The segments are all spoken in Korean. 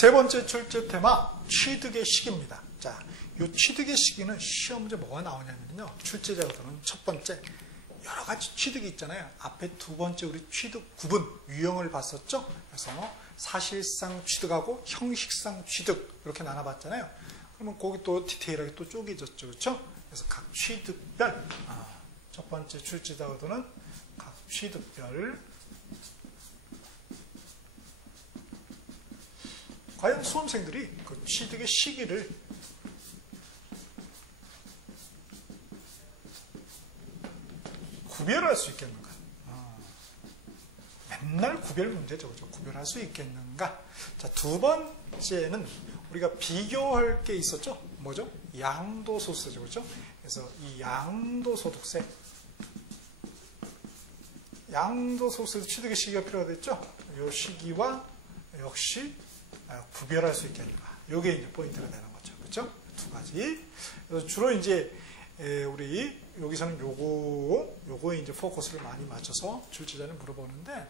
세 번째 출제 테마, 취득의 시기입니다. 자, 이 취득의 시기는 시험 문제 뭐가 나오냐면요. 출제자들은 첫 번째, 여러 가지 취득이 있잖아요. 앞에 두 번째 우리 취득 구분, 유형을 봤었죠? 그래서 사실상 취득하고 형식상 취득, 이렇게 나눠봤잖아요. 그러면 거기 또 디테일하게 또 쪼개졌죠. 그렇죠? 그래서 각 취득별, 첫 번째 출제자들은 각 취득별, 과연 수험생들이 그 취득의 시기를 구별할 수 있겠는가? 맨날 구별 문제죠. 그렇죠? 구별할 수 있겠는가? 자, 두 번째는 우리가 비교할 게 있었죠? 뭐죠? 양도소득세죠. 그렇죠? 그래서 이 양도소득세, 양도소득세 취득의 시기가 필요하겠죠? 이 시기와 역시 구별할 수 있겠는가? 이게 이제 포인트가 되는 거죠. 그렇죠? 두 가지. 그래서 주로 이제 우리 여기서는 요거에 이제 포커스를 많이 맞춰서 출제자는 물어보는데,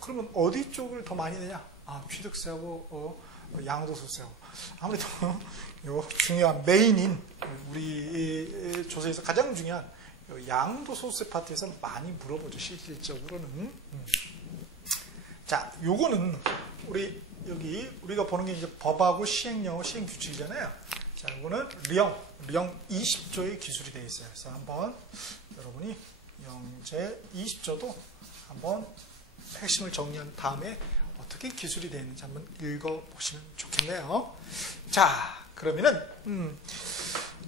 그러면 어디 쪽을 더 많이 내냐? 취득세하고 양도소득세하고. 아무래도 요 중요한 메인인 우리 조사에서 가장 중요한 양도소득세 파트에서는 많이 물어보죠. 실질적으로는. 자, 요거는 여기 우리가 보는 게 이제 법하고 시행령하고 시행규칙이잖아요. 자, 요거는 령 20조의 기술이 되어 있어요. 그래서 한번 여러분이 영제 20조도 한번 핵심을 정리한 다음에 어떻게 기술이 되어 있는지 한번 읽어보시면 좋겠네요. 자, 그러면은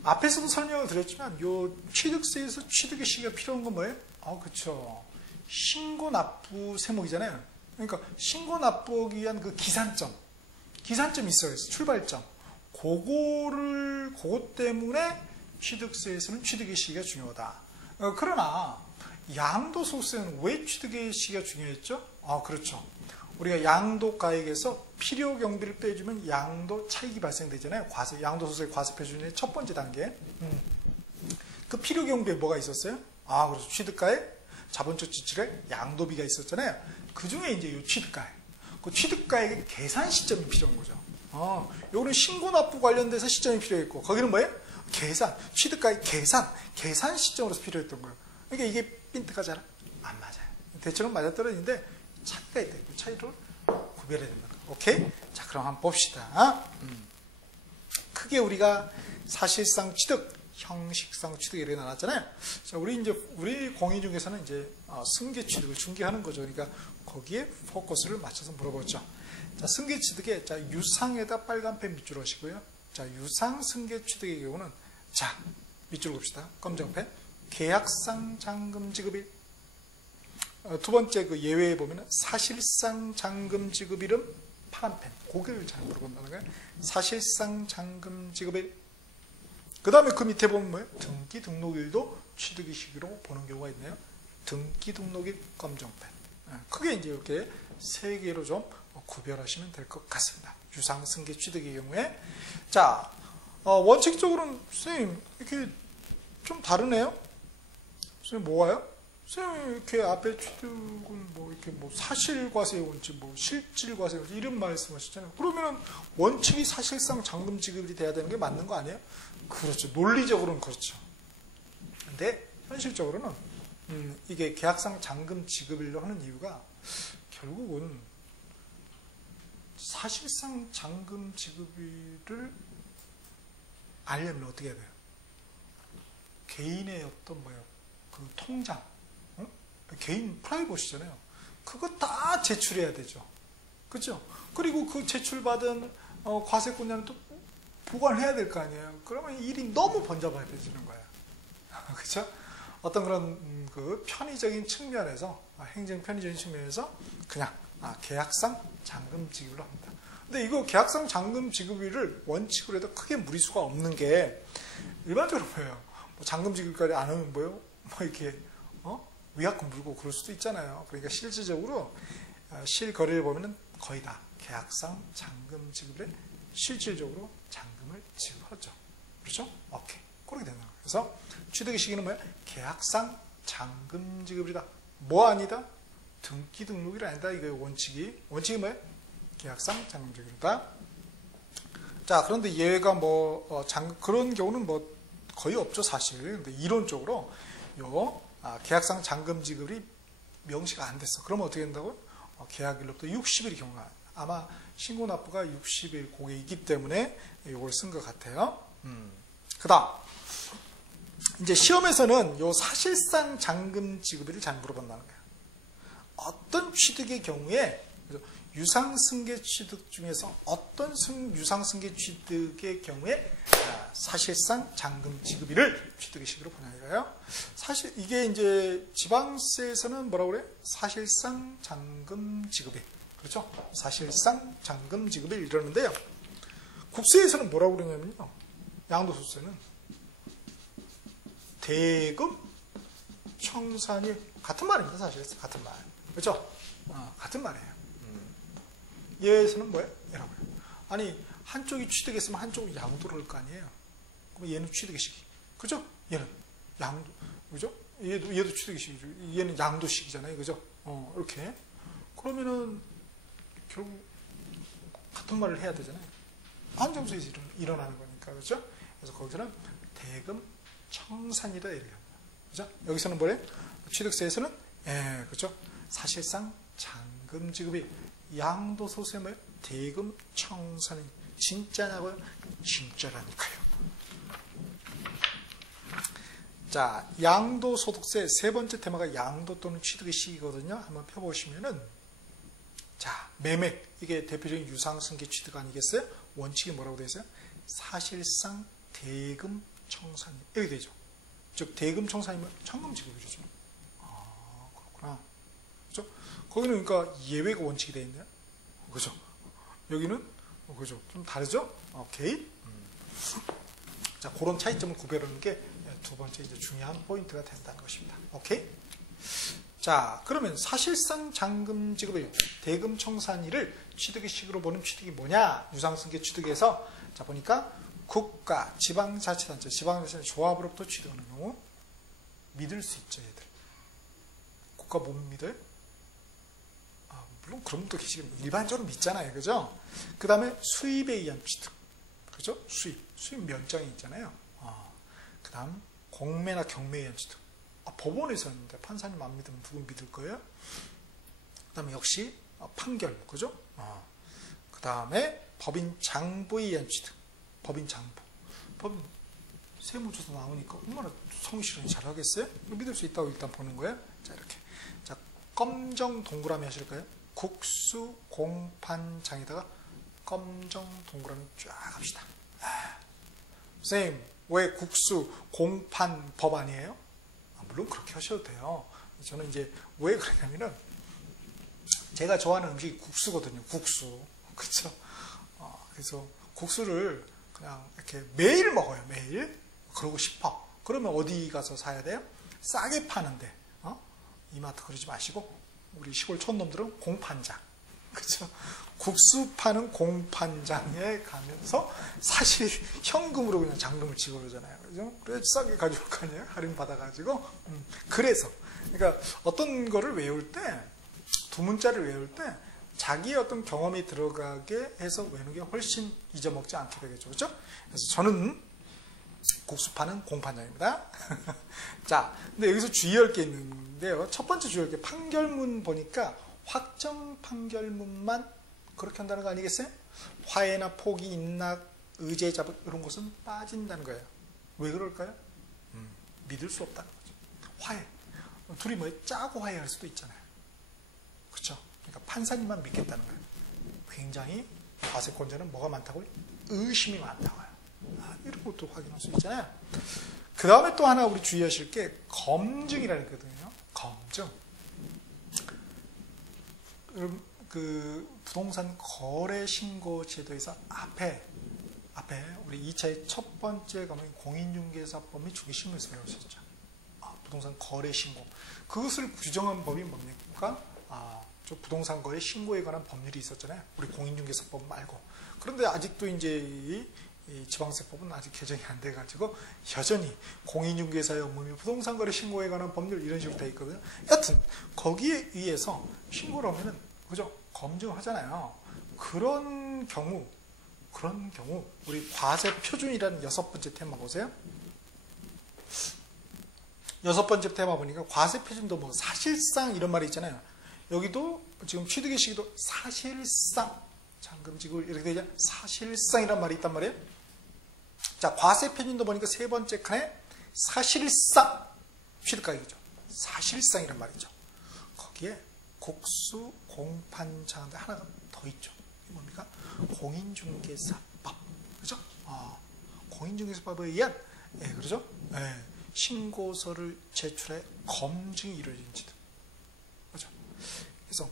앞에서도 설명을 드렸지만 요 취득세에서 취득의 시기가 필요한 건 뭐예요? 그렇죠. 신고 납부 세목이잖아요. 그러니까 신고 납부하기 위한 그 기산점이 있어요. 출발점. 그것 때문에 취득세에서는 취득의 시기가 중요하다. 그러나 양도소득세는 왜 취득의 시기가 중요했죠? 그렇죠. 우리가 양도가액에서 필요 경비를 빼주면 양도 차익이 발생되잖아요. 양도소득세 과세 표준의 첫 번째 단계. 그 필요 경비에 뭐가 있었어요? 그렇죠. 취득가액, 자본적 지출에 양도비가 있었잖아요. 그 중에 이제 이 취득가액. 그 취득가액의 계산 시점이 필요한 거죠. 요거는 신고납부 관련돼서 시점이 필요했고, 거기는 뭐예요? 취득가액 계산 시점으로서 필요했던 거예요. 그러니까 이게 핀트가 잘 안 맞아요. 대체로 맞아떨어지는데 차이가 있다. 그 차이를 구별해야 된다. 오케이? 자, 그럼 한번 봅시다. 크게 우리가 사실상 취득, 형식상 취득 이렇게 나눴잖아요. 자, 우리 공인 중에서는 이제 승계 취득을 중개하는 거죠. 그러니까 거기에 포커스를 맞춰서 물어보죠. 자, 승계 취득에 유상에다 빨간펜 밑줄 하시고요. 자, 유상 승계 취득의 경우는 밑줄 봅시다. 검정펜. 계약상 잔금 지급일. 두 번째 그 예외에 보면은 사실상 잔금 지급일은 파란펜. 고개를 잘 물어본다는 거예요. 사실상 잔금 지급일. 그 다음에 그 밑에 보면 뭐예요? 등기 등록일도 취득의 시기로 보는 경우가 있네요. 등기 등록일 검정펜. 크게 이제 이렇게 세 개로 좀 구별하시면 될 것 같습니다. 유상 승계 취득의 경우에. 자, 원칙적으로는 선생님 이렇게 좀 다르네요. 선생님 뭐가요? 선생님 이렇게 앞에 취득은 이렇게 사실과세 원칙, 실질과세 원칙 이런 말씀하셨잖아요. 그러면은 원칙이 사실상 잔금 지급이 돼야 되는 게 맞는 거 아니에요? 그렇죠. 논리적으로는 그렇죠. 근데 현실적으로는 이게 계약상 잔금 지급일로 하는 이유가 결국은 사실상 잔금 지급일을 알려면 어떻게 해야 돼요? 개인의 어떤 그 통장, 개인 프라이버시잖아요. 그거 다 제출해야 되죠. 그렇죠? 그리고 그 제출받은 과세권자는 또 보관해야 될 거 아니에요. 그러면 일이 너무 번잡해지는 거예요. 그렇죠? 어떤 그런 그 편의적인 측면에서, 행정 편의적인 측면에서 그냥 계약상 잔금 지급을 합니다. 근데 이거 계약상 잔금 지급일을 원칙으로 해도 크게 무리수가 없는 게 일반적으로 뭐예요? 잔금 지급까지 안 하면 이렇게 위약금 물고 그럴 수도 있잖아요. 그러니까 실질적으로 실거래를 보면은 거의 다 계약상 잔금 지급에 실질적으로 잔금을 지급하죠. 그렇죠? 오케이. 그렇게 되는 거예요. 그래서 취득의 시기는 뭐야? 계약상 잔금 지급이다. 뭐 아니다? 등기 등록이 아니다. 이거 원칙이 뭐야? 계약상 잔금지급이다. 자, 그런데 예외가 그런 경우는 거의 없죠, 사실. 근데 이론적으로 계약상 잔금 지급이 명시가 안 됐어. 그러면 어떻게 된다고요? 계약일로부터 60일이 경과. 아마 신고 납부가 60일 그게 있기 때문에 이걸 쓴 것 같아요. 그 다음. 이제 시험에서는 요 사실상 잔금 지급일을 잘 물어본다는 거예요. 어떤 취득의 경우에 유상승계 취득 중에서 어떤 유상승계 취득의 경우에 사실상 잔금 지급일을 취득의 시기로 보냐고요. 사실 이게 이제 지방세에서는 뭐라고 그래? 사실상 잔금 지급일. 그렇죠? 사실상 잔금 지급일 이러는데요. 국세에서는 뭐라고 그러냐면요. 양도소득세는 대금 청산일 같은 말입니다. 사실 같은 말. 그렇죠? 같은 말이에요. 얘에서는 뭐예요? 얘라고요. 아니 한쪽이 취득했으면 한쪽은 양도를 할 거 아니에요. 그럼 얘는 취득의 시기. 그죠? 얘는 양도. 그죠? 얘도 취득의 시기죠. 얘는 양도 시기잖아요. 그죠? 이렇게. 그러면은 결국 같은 말을 해야 되잖아요. 한정수에서 일어나는 거니까. 그죠? 그래서 거기서는 대금 청산이다 이렇게 합니다. 그죠? 여기서는 뭐예요? 취득세에서는 그죠? 사실상 잔금 지급이 양도소득세 뭐예요? 대금 청산이 진짜냐고요? 진짜라니까요. 자, 양도소득세 세 번째 테마가 양도 또는 취득의 시기거든요. 한번 펴보시면은 자, 매매 이게 대표적인 유상승계 취득 아니겠어요? 원칙이 뭐라고 되어 있어요? 사실상 대금 청산이 이렇게 되죠. 즉 대금 청산이면 청금 지급이죠. 그렇구나. 그렇죠? 거기는 그러니까 예외가 원칙이 되어 있네요. 그죠? 여기는 그죠? 좀 다르죠? 오케이. 자, 그런 차이점을 구별하는 게 두 번째 이제 중요한 포인트가 된다는 것입니다. 오케이? 자, 그러면 사실상 잔금 지급의 대금 청산일을 취득의 식으로 보는 취득이 뭐냐? 유상승계 취득에서 자 보니까 국가, 지방자치단체, 지방자치단체 조합으로부터 취득하는 경우 믿을 수 있죠, 얘들. 국가 못 믿어요? 물론 그런 분도 계시겠네요. 일반적으로 믿잖아요. 그죠? 그 다음에 수입에 의한 취득. 그죠? 수입 면장이 있잖아요. 그 다음 공매나 경매에 의한 취득. 법원에서 했는데 판사님 안 믿으면 누구 믿을 거예요? 그 다음에 역시 판결. 그죠? 그 다음에 법인 장부에 의한 취득. 법인 장부. 법인 세무조사 나오니까 얼마나 성실하게 잘하겠어요? 믿을 수 있다고 일단 보는 거예요. 자, 이렇게. 자, 검정 동그라미 하실까요? 국수 공판장에다가 검정 동그라미 쫙 합시다. 선생님, 왜 국수 공판 법 아니에요? 물론 그렇게 하셔도 돼요. 저는 이제 왜 그러냐면은 제가 좋아하는 음식이 국수거든요. 국수. 그렇죠? 그래서 국수를 그냥 이렇게 매일 먹어요. 매일. 그러고 싶어. 그러면 어디 가서 사야 돼요? 싸게 파는데. 이마트 그러지 마시고 우리 시골 촌놈들은 공판장. 그렇죠? 국수 파는 공판장에 가면서 사실 현금으로 그냥 잔금을 지고 그러잖아요. 그죠? 그래 싸게 가져올 거 아니에요? 할인 받아가지고. 그래서 그러니까 어떤 거를 외울 때 두 문자를 외울 때 자기의 어떤 경험이 들어가게 해서 외우는 게 훨씬 잊어먹지 않게 되겠죠. 그렇죠? 그래서 저는 국수 파는 공판장입니다. 자, 근데 여기서 주의할 게 있는데요. 첫 번째 주의할 게 판결문 보니까 확정 판결문만 그렇게 한다는 거 아니겠어요? 화해나 포기, 인락, 의제, 자복 이런 것은 빠진다는 거예요. 왜 그럴까요? 믿을 수 없다는 거죠. 화해. 둘이 뭐 짜고 화해할 수도 있잖아요. 그렇죠? 그러니까 판사님만 믿겠다는 거예요. 굉장히 과세권자는 뭐가 많다고요? 의심이 많다고요. 이런 것도 확인할 수 있잖아요. 그 다음에 또 하나 우리 주의하실 게 검증이라는 거거든요. 검증. 그 부동산 거래 신고 제도에서 앞에 우리 2차의 첫 번째 과목인 공인중개사법 및 중개신고에서 배우셨죠. 부동산 거래 신고. 그것을 규정한 법이 뭡니까? 저 부동산 거래 신고에 관한 법률이 있었잖아요. 우리 공인중개사법 말고. 그런데 아직도 이제 이 지방세법은 아직 개정이 안 돼가지고 여전히 공인중개사의 업무 및 부동산 거래 신고에 관한 법률 이런 식으로 돼 있거든요. 여튼 거기에 의해서 신고를 하면은 그죠? 검증을 하잖아요. 그런 경우 우리 과세 표준이라는 6번째 테마 보세요. 6번째 테마 보니까 과세 표준도 뭐 사실상 이런 말이 있잖아요. 여기도 지금 취득의 시기도 사실상 잔금지급을 이렇게 되죠. 사실상이란 말이 있단 말이에요. 자, 과세 표준도 보니까 3번째 칸에 사실상 취득가액이죠. 사실상이란 말이죠. 거기에 국수 공판장인데 하나가 더 있죠. 이게 뭡니까? 공인중개사법. 그죠? 공인중개사법에 의한, 그렇죠? 신고서를 제출해 검증이 이루어진지도. 그죠? 그래서,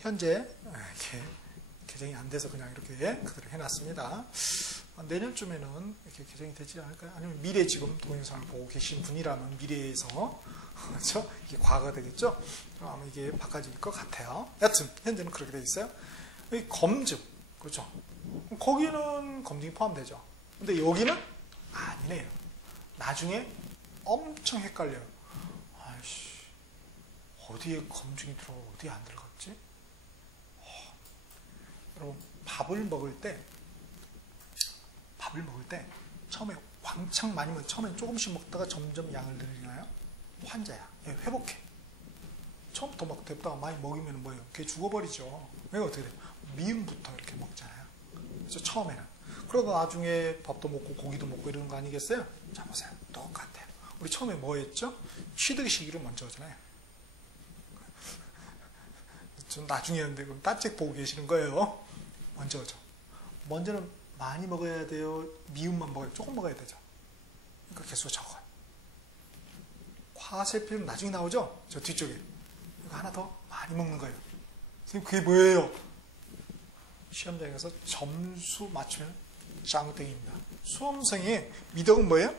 현재, 이렇게 개정이 안 돼서 그냥 이렇게 그대로 해놨습니다. 내년쯤에는 이렇게 개정이 되지 않을까요? 아니면 미래 지금 동영상을 보고 계신 분이라면 미래에서, 그렇죠? 이게 과거가 되겠죠? 아마 이게 바꿔질 것 같아요. 여튼, 현재는 그렇게 되어 있어요. 여기 검증. 그렇죠? 거기는 검증이 포함되죠. 근데 여기는 아니네요. 나중에 엄청 헷갈려요. 아이씨, 어디에 검증이 들어가고 어디에 안 들어갔지? 여러분, 밥을 먹을 때 처음에 왕창 많이 먹으면 처음엔 조금씩 먹다가 점점 양을 늘리나요? 환자야. 회복해. 처음부터 막 됐다가 많이 먹이면 뭐예요? 걔 죽어버리죠. 왜 어떻게 돼요? 미음부터 이렇게 먹잖아요. 그래서 처음에는. 그러고 나중에 밥도 먹고 고기도 먹고 이러는 거 아니겠어요? 자, 보세요. 똑같아요. 우리 처음에 뭐 했죠? 취득 시기를 먼저 하잖아요. 전 나중에 했는데 그럼 딴책 보고 계시는 거예요. 먼저 하죠. 먼저는 많이 먹어야 돼요? 미음만 먹어야 돼요? 조금 먹어야 되죠. 그러니까 개수가 적어요. 과세표는 나중에 나오죠? 저 뒤쪽에. 이거 하나 더 많이 먹는 거예요. 선생님, 그게 뭐예요? 시험장에서 점수 맞추면 짱땡입니다. 수험생의 미덕은 뭐예요?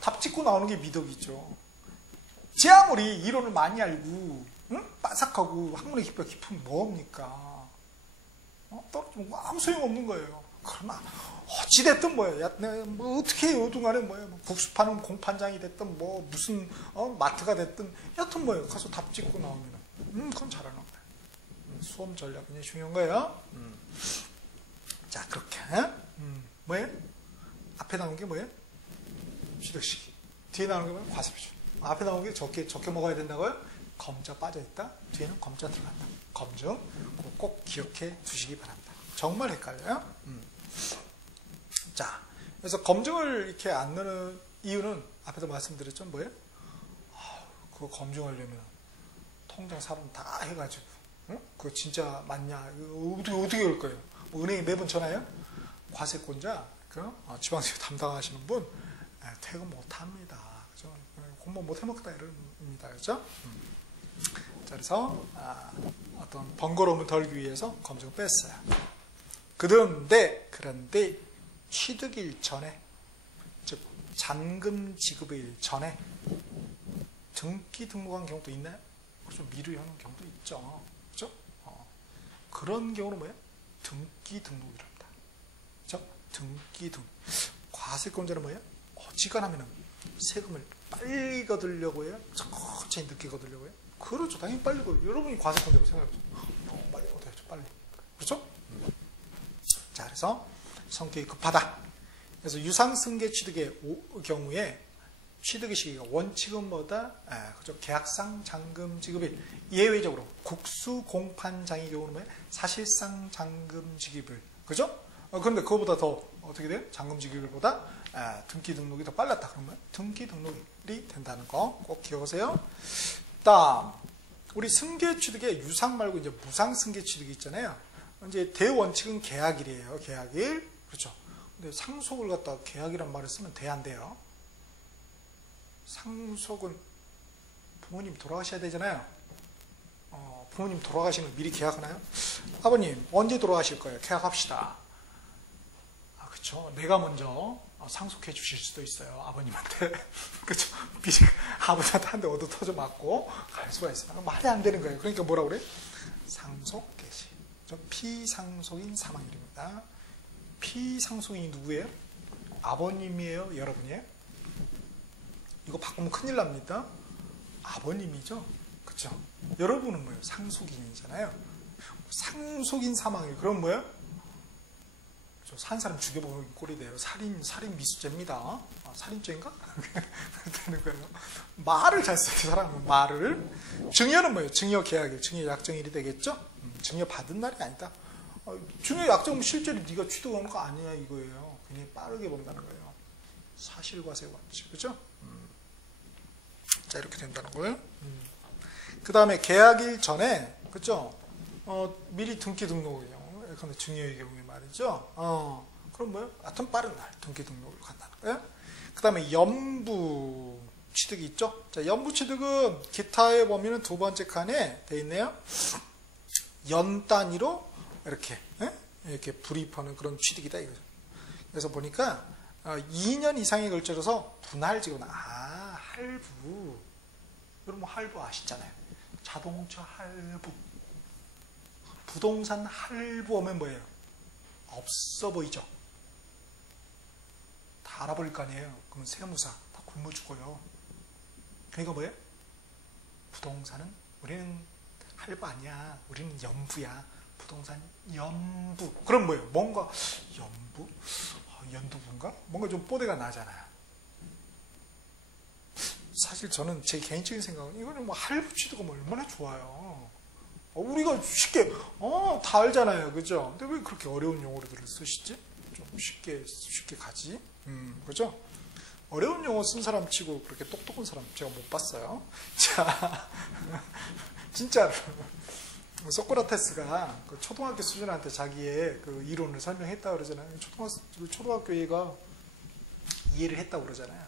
답 찍고 나오는 게 미덕이죠. 제 아무리 이론을 많이 알고 빠삭하고 학문의 깊으면 뭐합니까? 떨어지면 아무 소용없는 거예요. 그러나 어찌됐든 뭐예요. 야, 뭐 어떻게 해요? 동안에 뭐예요? 뭐 국수 파는 공판장이 됐든 뭐 무슨 마트가 됐든 여튼 뭐예요. 가서 답 찍고 나오면 그건 잘하는 거예요. 수험 전략 굉장히 중요한 거예요. 자, 그렇게 뭐예요? 앞에 나온 게 뭐예요? 취득시기. 뒤에 나오는 게 뭐예요? 과세표준. 앞에 나온 게 적게 먹어야 된다고요? 검자 빠져있다. 뒤에는 검자 들어간다. 검증. 꼭 기억해 두시기 바랍니다. 정말 헷갈려요. 자, 그래서 검증을 이렇게 안 넣는 이유는 앞에도 말씀드렸죠. 뭐예요? 그거 검증하려면 통장 사본 다 해가지고 그거 진짜 맞냐? 어떻게 할 거예요? 뭐 은행에 매번 전화해요? 과세권자, 지방세율 담당하시는 분 퇴근 못합니다. 그죠? 공부 못 해먹다 이럽니다. 그죠? 자, 그래서 어떤 번거로움을 덜기 위해서 검증을 뺐어요. 그런데 취득일 전에, 즉 잔금 지급일 전에 등기 등록한 경우도 있나요? 좀 미루하는 경우도 있죠. 그렇죠? 그런 경우는 뭐예요? 등기 등록이랍니다. 그렇죠? 등기 등록. 과세권자는 뭐예요? 어지간하면 세금을 빨리 거두려고 해요? 천천히 늦게 거두려고 해요? 그렇죠. 당연히 빨리 거두려고. 여러분이 과세권자로 생각해보세요. 빨리 거둬야죠. 빨리. 그렇죠? 자, 그래서 성격이 급하다. 그래서 유상승계 취득의 경우에 취득의 시기가 원칙은 뭐다? 그죠? 계약상 잔금 지급일. 예외적으로 국수 공판장의 경우는 뭐예요? 사실상 잔금 지급일. 그죠? 그런데 그거보다 더 어떻게 돼요? 잔금 지급일보다 등기 등록이 더 빨랐다. 그러면 등기 등록일이 된다는 거 꼭 기억하세요. 다음, 우리 승계 취득에 유상 말고 이제 무상 승계 취득이 있잖아요. 이제 대원칙은 계약일이에요. 계약일. 그렇죠. 근데 상속을 갖다가 계약이란 말을 쓰면 돼, 안 돼요? 상속은 부모님 돌아가셔야 되잖아요. 부모님 돌아가시는 걸 미리 계약하나요? 아버님 언제 돌아가실 거예요? 계약합시다. 그렇죠. 내가 먼저 상속해 주실 수도 있어요. 아버님한테. 그렇죠. 미리 아버지한테 한 대 얻어 터져 맞고 갈 수가 있어요. 말이 안 되는 거예요. 그러니까 뭐라 그래? 상속 개시. 피상속인 사망일입니다. 피상속인이 누구예요? 아버님이에요? 여러분이에요? 이거 바꾸면 큰일 납니다. 아버님이죠? 그렇죠? 여러분은 뭐예요? 상속인이잖아요. 상속인 사망이에요. 그럼 뭐예요? 산 사람 죽여보는 꼴이 돼요. 살인 미수죄입니다. 살인죄인가? 되는 거예요. 말을 잘 써야 돼, 사람은. 말을. 증여는 뭐예요? 증여 계약일, 증여 약정일이 되겠죠? 증여 받은 날이 아니다. 증여 약정은 실제로 네가 취득한 거 아니야 이거예요. 그냥 빠르게 본다는 거예요. 사실과세 원칙, 그죠? 자, 이렇게 된다는 거예요. 그 다음에 계약일 전에, 그죠? 미리 등기 등록이요. 예컨대 증여의 경우에 말이죠. 그럼 뭐예요? 하여튼 빠른 날 등기 등록을 간다는 거예요. 그 다음에 연부 취득이 있죠. 자, 연부 취득은 기타의 범위는 두 번째 칸에 돼 있네요. 연 단위로 이렇게 불입하는 그런 취득이다 이거죠. 그래서 보니까 2년 이상에 걸쳐서 분할지거나 할부. 여러분 할부 아시잖아요. 자동차 할부. 부동산 할부 오면 뭐예요? 없어 보이죠? 다 알아버릴 거 아니에요. 그러면 세무사 다 굶어 죽어요. 그러니까 뭐예요? 부동산은 우리는 할부 아니야. 우리는 연부야. 부동산 연부. 그럼 뭐예요? 뭔가 연부? 연두부인가? 뭔가 좀 뽀대가 나잖아요. 사실 저는 제 개인적인 생각은 이거는 뭐 할부 취득가 얼마나 좋아요. 우리가 쉽게 다 알잖아요, 그죠? 근데 왜 그렇게 어려운 용어들을 쓰시지? 좀 쉽게 가지, 그죠? 어려운 용어 쓴 사람 치고 그렇게 똑똑한 사람 제가 못 봤어요. 자, 진짜로 소크라테스가 그 초등학교 수준한테 자기의 그 이론을 설명했다 그러잖아요. 초등학교 얘가 이해를 했다고 그러잖아요.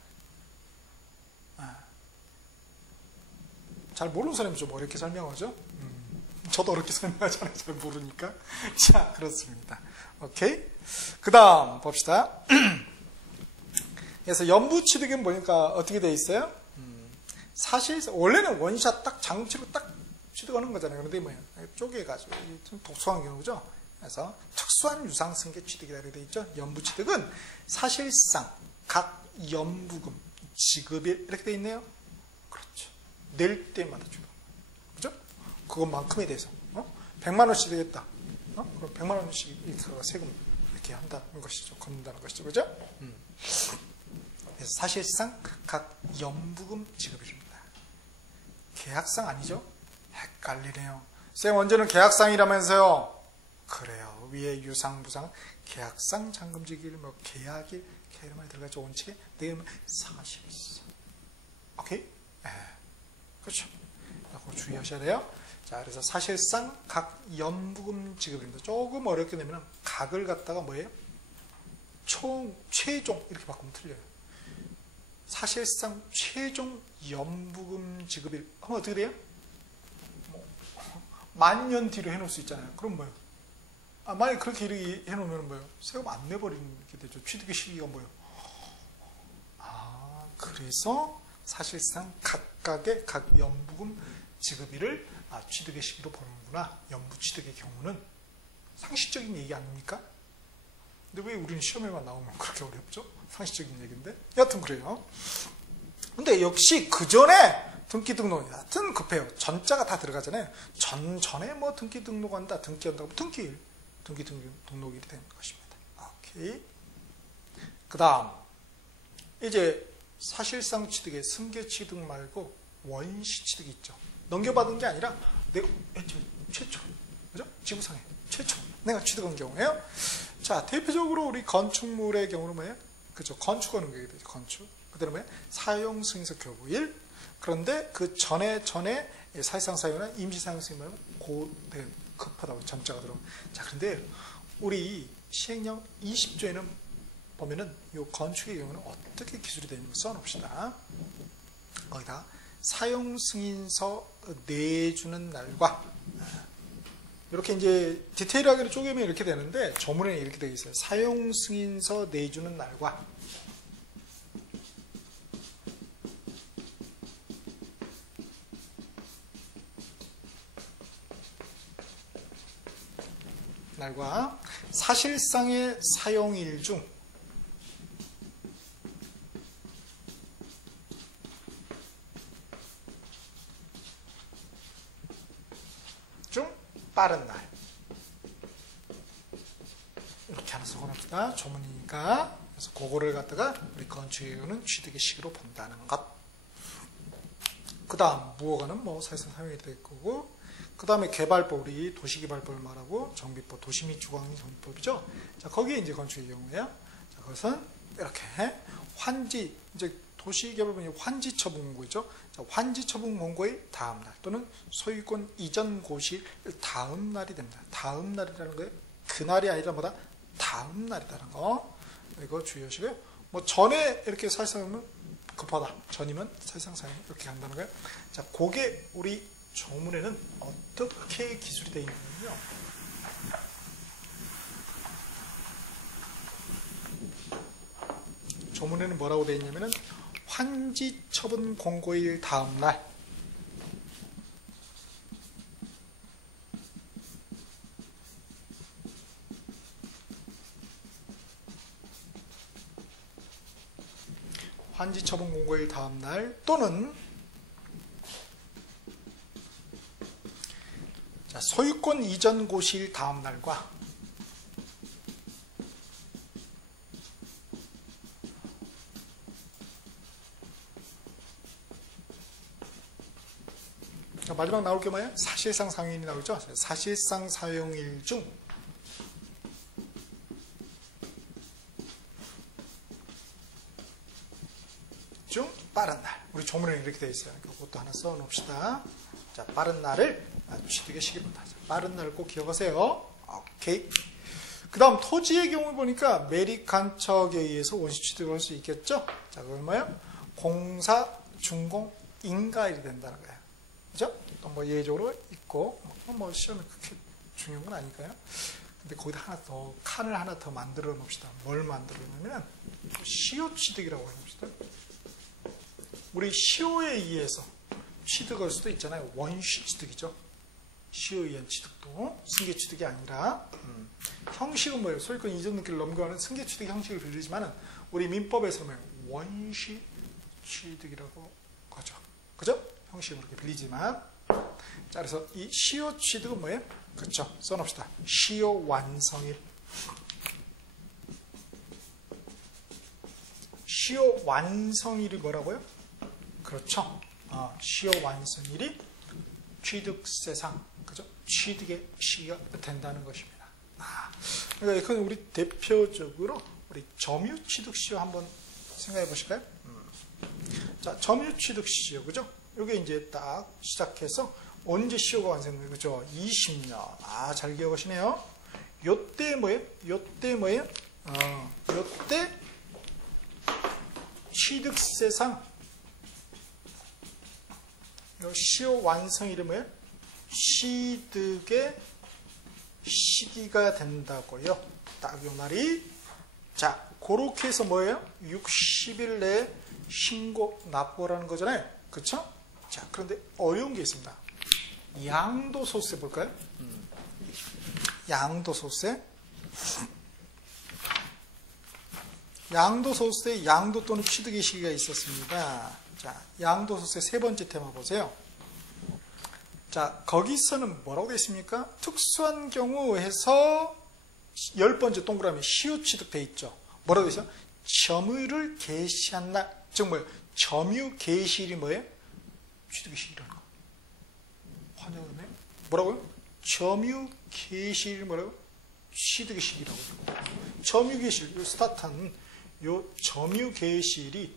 잘 모르는 사람이 좀 어렵게 설명하죠. 저도 어렵게 설명하잖아요. 잘 모르니까. 자, 그렇습니다. 오케이. 그 다음 봅시다. 그래서 연부 취득은 보니까 어떻게 돼 있어요? 사실 원래는 원샷 딱 장치로 딱 취득하는 거잖아요. 그런데 뭐예요? 쪼개가지고 좀 독특한 경우죠. 그래서 특수한 유상 승계 취득이라 되어 있죠. 연부 취득은 사실상 각 연부금 지급일 이렇게 되어 있네요. 그렇죠. 낼 때마다 주는 거예요. 그죠? 그것만큼에 대해서 100만 원씩 되겠다. 그럼 100만 원씩 이렇게 세금 이렇게 한다는 것이죠. 걷는다는 것이죠. 그죠? 그래서 사실상 각 연부금 지급일입니다. 계약상 아니죠? 헷갈리네요. 쌤 언제는 계약상이라면서요? 그래요. 위에 유상, 부상, 계약상, 잔금지기일, 뭐 계약일, 이름이 들어가죠. 원칙에 내일은 사실상. 오케이? 그렇죠. 그거 주의하셔야 돼요. 자, 그래서 사실상 각 연부금 지급입니다. 조금 어렵게 되면 각을 갖다가 뭐예요? 최종 이렇게 바꾸면 틀려요. 사실상 최종 연부금 지급일 하면 어떻게 돼요? 만년 뒤로 해놓을 수 있잖아요. 그럼 뭐예요? 만약에 그렇게 이렇게 해놓으면 뭐예요? 세금 안 내버리는 게 되죠. 취득의 시기가 뭐예요? 그래서 사실상 각각의 각 연부금 지급일을 취득의 시기로 보는구나. 연부 취득의 경우는 상식적인 얘기 아닙니까? 근데 왜 우리는 시험에만 나오면 그렇게 어렵죠? 상식적인 얘기인데. 여하튼 그래요. 근데 역시 그 전에 등기 등록이 하여튼 급해요. 전자가 다 들어가잖아요. 전에 뭐 등기 등록한다, 등기한다고 등기 등록일이 되는 것입니다. 오케이. 그 다음 이제 사실상 취득에 승계 취득 말고 원시 취득이 있죠. 넘겨받은 게 아니라 내가 최초, 그죠? 지구상에 최초 내가 취득한 경우예요. 자, 대표적으로 우리 건축물의 경우는 뭐예요? 그죠? 건축하는 게 되죠. 건축. 그다음에 뭐예요? 사용 승인서 교부일. 그런데 그 전에 사실상 사유나 임시 사용 승인은 급하다고 전자가 들어오고. 자, 그런데 우리 시행령 20조에는 보면은 이 건축의 경우는 어떻게 기술이 되는지 써놓읍시다. 거기다 사용 승인서 내주는 날과 이렇게 이제 디테일하게 쪼개면 이렇게 되는데 조문에 이렇게 되어 있어요. 사용 승인서 내주는 날과 사실상의 사용일 중 빠른 날. 자, 조문이니까. 그래서 그거를 갖다가 우리 건축의 경우는 취득의 식으로 본다는 것. 그 다음, 무허가는 뭐 사실상 사용이 될 거고, 그 다음에 개발법, 우리 도시개발법을 말하고, 정비법, 도시 및 주거환경 정비법이죠. 자, 거기에 이제 건축의 경우에요. 자, 그것은 이렇게 환지, 이제 도시개발법이 환지 처분 공고이죠. 자, 환지 처분 공고의 다음 날 또는 소유권 이전 고시 다음 날이 됩니다. 다음 날이라는 거예요. 그날이 아니라 뭐다? 다음 날이라는 거. 이거 주의하시고요. 뭐 전에 이렇게 사실상 급하다. 전이면 사실상 사용 이렇게 간다는 거예요. 자, 그게 우리 조문에는 어떻게 기술이 되어 있냐면요. 조문에는 뭐라고 되어 있냐면은 환지 처분 공고일 다음 날 환지 처분 공고일 다음 날 또는 자, 소유권 이전 고시일 다음 날과 자, 마지막 나올 게 뭐예요? 사실상 사용일이 나오죠. 사실상 사용일 중 빠른 날. 우리 조문에는 이렇게 되어 있어요. 그것도 하나 써 놓읍시다. 자, 빠른 날을 취득의 시기입니다. 빠른 날 꼭 기억하세요. 오케이. 그 다음 토지의 경우 보니까 매립 간척에 의해서 원시 취득을 할 수 있겠죠. 자, 그건 뭐예요? 공사, 준공, 인가일이 된다는 거예요. 그죠? 또 뭐 예외적으로 있고 뭐 시험에 그렇게 중요한 건 아니까요. 근데 거기다 하나 더 칸을 하나 더 만들어 놓읍시다. 뭘 만들어 놓으면 시효 취득이라고 해봅시다. 우리 시효에 의해서 취득할 수도 있잖아요. 원시 취득이죠. 시효에 의한 취득도 승계 취득이 아니라 형식은 뭐예요? 소유권 이전 등기를 넘겨가는 승계 취득 형식을 빌리지만은 우리 민법에서는 원시 취득이라고 하죠. 그죠? 형식은 그렇게 빌리지만 자, 그래서 이 시효 취득은 뭐예요? 그렇죠. 써놓읍시다. 시효 완성일. 시효 완성일이 뭐라고요? 그렇죠. 시효 완성일이 취득세상, 그죠? 취득의 시기가 된다는 것입니다. 그러니까 그건 우리 대표적으로 우리 점유 취득 시효 한번 생각해 보실까요? 자, 점유 취득 시효, 그죠? 이게 이제 딱 시작해서 언제 시효가 완성돼요? 그죠? 20년. 잘 기억하시네요. 요때 뭐예요? 요때 뭐예요? 요때 취득세상 시효 완성일이 뭐예요? 취득의 시기가 된다고요. 딱 요 말이. 자, 그렇게 해서 뭐예요? 60일 내에 신고 납부라는 거잖아요. 그쵸? 자, 그런데 어려운 게 있습니다. 양도소득세 볼까요? 양도소득세. 양도소득세, 양도 또는 취득의 시기가 있었습니다. 자, 양도소득세 세 번째 테마 보세요. 자, 거기서는 뭐라고 되어 있습니까? 특수한 경우 해서 10번째 동그라미 시효 취득되어 있죠. 뭐라고 되어 있어요? 점유를 개시한 날, 즉 뭐예요? 점유 개시일이 뭐예요? 취득의 시기라는 거. 환영하네. 뭐라고요? 점유 개시일 뭐라고? 취득의 시기라고. 점유 개시일, 요 스타트한 요 점유 개시일이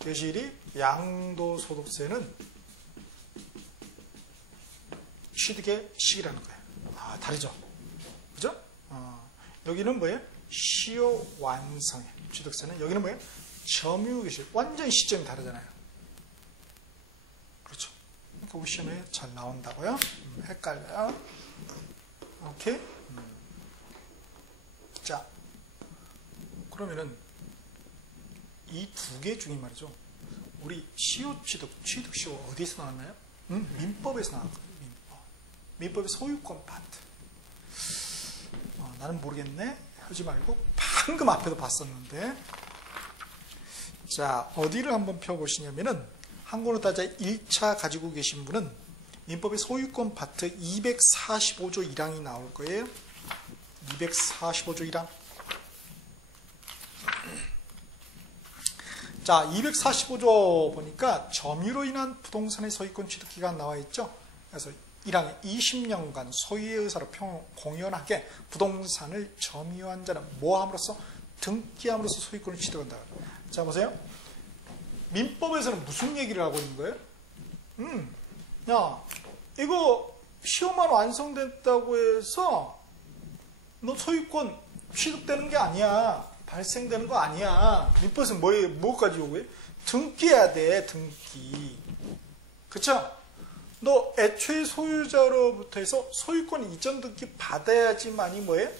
개시일이 양도소득세는 취득의 시기라는 거예요. 다르죠? 그죠? 여기는 뭐예요? 시효 완성일. 취득세는 여기는 뭐예요? 점유 개시일. 완전히 시점이 다르잖아요. 그렇죠? 그러니까 우리 시험에 잘 나온다고요? 헷갈려요? 오케이? 자, 그러면은 이 두 개 중에 말이죠. 우리 시효 취득, 취득 시효 어디서 나왔나요? 민법에서 나왔거든요. 민법의 소유권 파트. 나는 모르겠네. 하지 말고 방금 앞에도 봤었는데. 자, 어디를 한번 펴보시냐면은 한국어로 따져 1차 가지고 계신 분은 민법의 소유권 파트 245조 1항이 나올 거예요. 245조 1항. 자, 245조 보니까 점유로 인한 부동산의 소유권 취득 기간 나와 있죠. 그래서 1항에 20년간 소유의 의사로 공연하게 부동산을 점유한 자는 뭐함으로써 등기함으로써 소유권을 취득한다. 자, 보세요. 민법에서는 무슨 얘기를 하고 있는 거예요? 야, 이거 시효만 완성됐다고 해서 너 소유권 취득되는 게 아니야. 발생되는 거 아니야. 민법에서는 뭐까지 요구해? 등기해야 돼, 등기. 그쵸? 너 애초에 소유자로부터 해서 소유권 이전 등기 받아야지만이 뭐예요?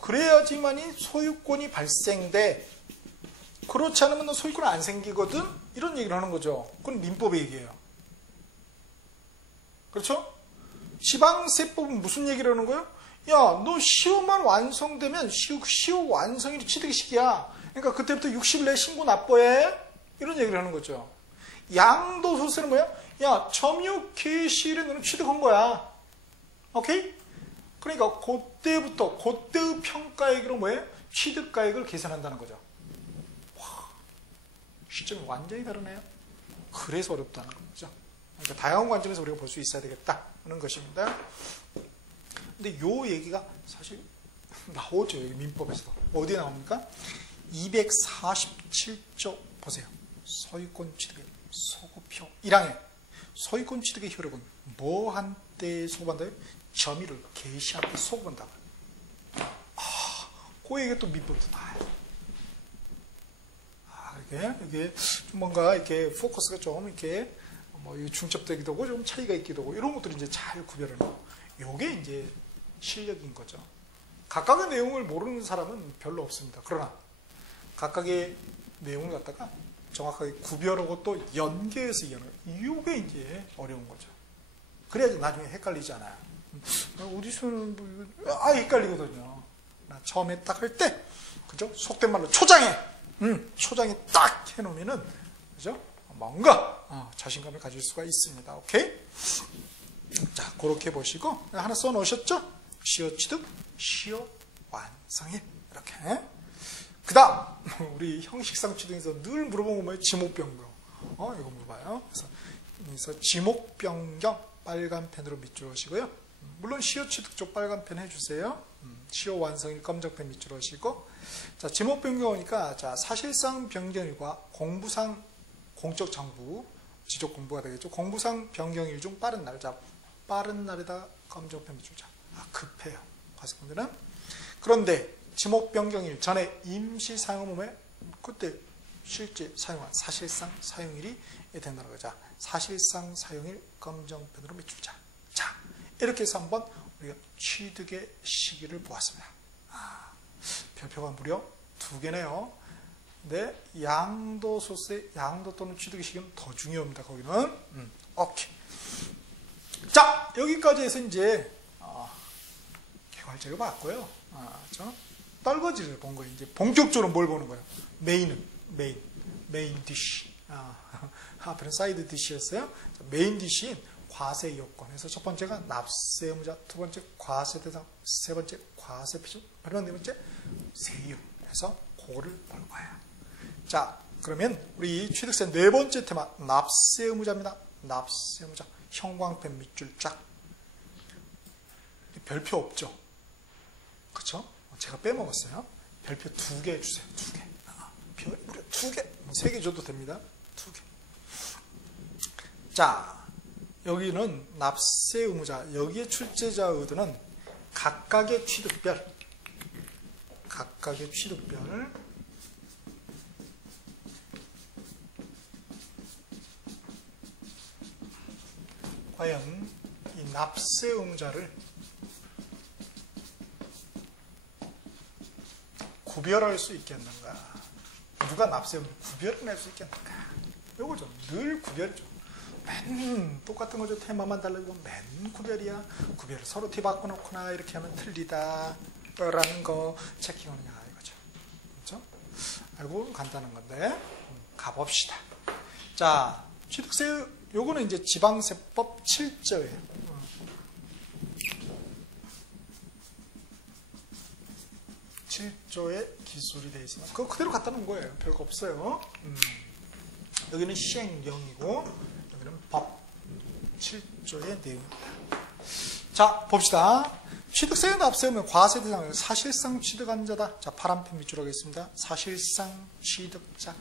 그래야지만이 소유권이 발생돼. 그렇지 않으면 너 소유권 안 생기거든? 이런 얘기를 하는 거죠. 그건 민법의 얘기예요. 그렇죠? 지방세법은 무슨 얘기를 하는 거예요? 야, 너 시효만 완성되면 시효 완성일이 취득의 시기야. 그러니까 그때부터 60일 내에 신고 납부해. 이런 얘기를 하는 거죠. 양도소득세는 뭐야? 야, 점유 개시일에 너는 취득한 거야. 오케이? 그러니까 그때의 평가액으로 뭐예요? 취득가액을 계산한다는 거죠. 와, 시점이 완전히 다르네요. 그래서 어렵다는 거죠. 그러니까 다양한 관점에서 우리가 볼 수 있어야 되겠다 하는 것입니다. 근데 요 얘기가 사실 나오죠. 여기 민법에서도. 어디에 나옵니까? 247조 보세요. 소유권 취득의 소급효 1항에 소유권 취득의 효력은 뭐 한때 소급한다요? 점유를 개시한 때 소급한다. 그 얘기가 또 민법에서 나와요. 이게 좀 뭔가 이렇게 포커스가 좀 이렇게 중첩되기도 하고 좀 차이가 있기도 하고 이런 것들을 이제 잘 구별을 해요. 요게 이제 실력인 거죠. 각각의 내용을 모르는 사람은 별로 없습니다. 그러나 각각의 내용을 갖다가 정확하게 구별하고 또 연계해서 이해하는 거예요. 이게 이제 어려운 거죠. 그래야지 나중에 헷갈리지 않아요. 오디션은 헷갈리거든요. 나 처음에 딱 할 때, 그죠? 속된 말로 초장에 딱 해놓으면은, 그죠? 뭔가 자신감을 가질 수가 있습니다. 오케이? 자, 그렇게 보시고 하나 써놓으셨죠? 시효 취득, 시효 완성일 이렇게. 그 다음 우리 형식상 취득에서 늘 물어보는 거 뭐예요? 지목 변경. 이거 물어봐요. 그래서 지목 변경 빨간 펜으로 밑줄 하시고요. 물론 시효 취득 쪽 빨간 펜 해주세요. 시효 완성일 검정 펜 밑줄 하시고. 자, 지목 변경이니까 자, 사실상 변경일과 공부상 공적 정부 지적 공부가 되겠죠. 공부상 변경일 중 빠른 날. 자, 빠른 날에다 검정 펜 밑줄. 자, 급해요. 과세권들은. 그런데 지목 변경일 전에 임시 사용음에 그때 실제 사용한 사실상 사용일이 된다는 거죠. 사실상 사용일 검정펜으로 밑줄자. 자, 이렇게 해서 한번 우리가 취득의 시기를 보았습니다. 별표가 무려 2개네요. 근데 양도소득세, 양도 또는 취득의 시기는 더 중요합니다. 거기는. 오케이. 자, 여기까지 해서 이제 개괄적으로 봤고요. 떨거지를 본 거예요. 이제 본격적으로 뭘 보는 거예요? 메인 디쉬. 앞에는 사이드 디쉬였어요. 메인 디쉬인 과세 요건에서 첫 번째가 납세 의무자, 두 번째 과세 대상, 세 번째 과세 피조, 바로 네 번째 세율. 해서 그거를 볼 거예요. 자, 그러면 우리 취득세 네 번째 테마 납세 의무자입니다. 납세 의무자. 형광펜 밑줄 쫙. 별표 없죠? 그쵸? 제가 빼먹었어요. 별표 2개 해주세요. 2개. 무려 2개. 3개 줘도 됩니다. 2개. 자, 여기는 납세 의무자. 여기에 출제자 의도는 각각의 취득별. 과연 이 납세 의무자를 구별할 수 있겠는가? 누가 납세 의무자를 구별해낼 수 있겠는가? 요거죠. 늘 구별이죠. 맨 똑같은 거죠. 테마만 달라지고 맨 구별이야. 구별을 서로 뒤바꿔놓거나 이렇게 하면 틀리다 라는 거 체킹하느냐 이거죠. 그렇죠? 아이고 간단한 건데 가봅시다. 자, 취득세, 요거는 이제 지방세법 7조예요. 7조에 기술이 되어 있습니다. 그거 그대로 갖다 놓은 거예요. 별거 없어요. 여기는 시행령이고, 여기는 법 7조의 내용입니다. 자, 봅시다. 취득세에 납세하면 과세 대상은 사실상 취득한 자다. 자, 파란펜 밑줄 하겠습니다. 사실상 취득자.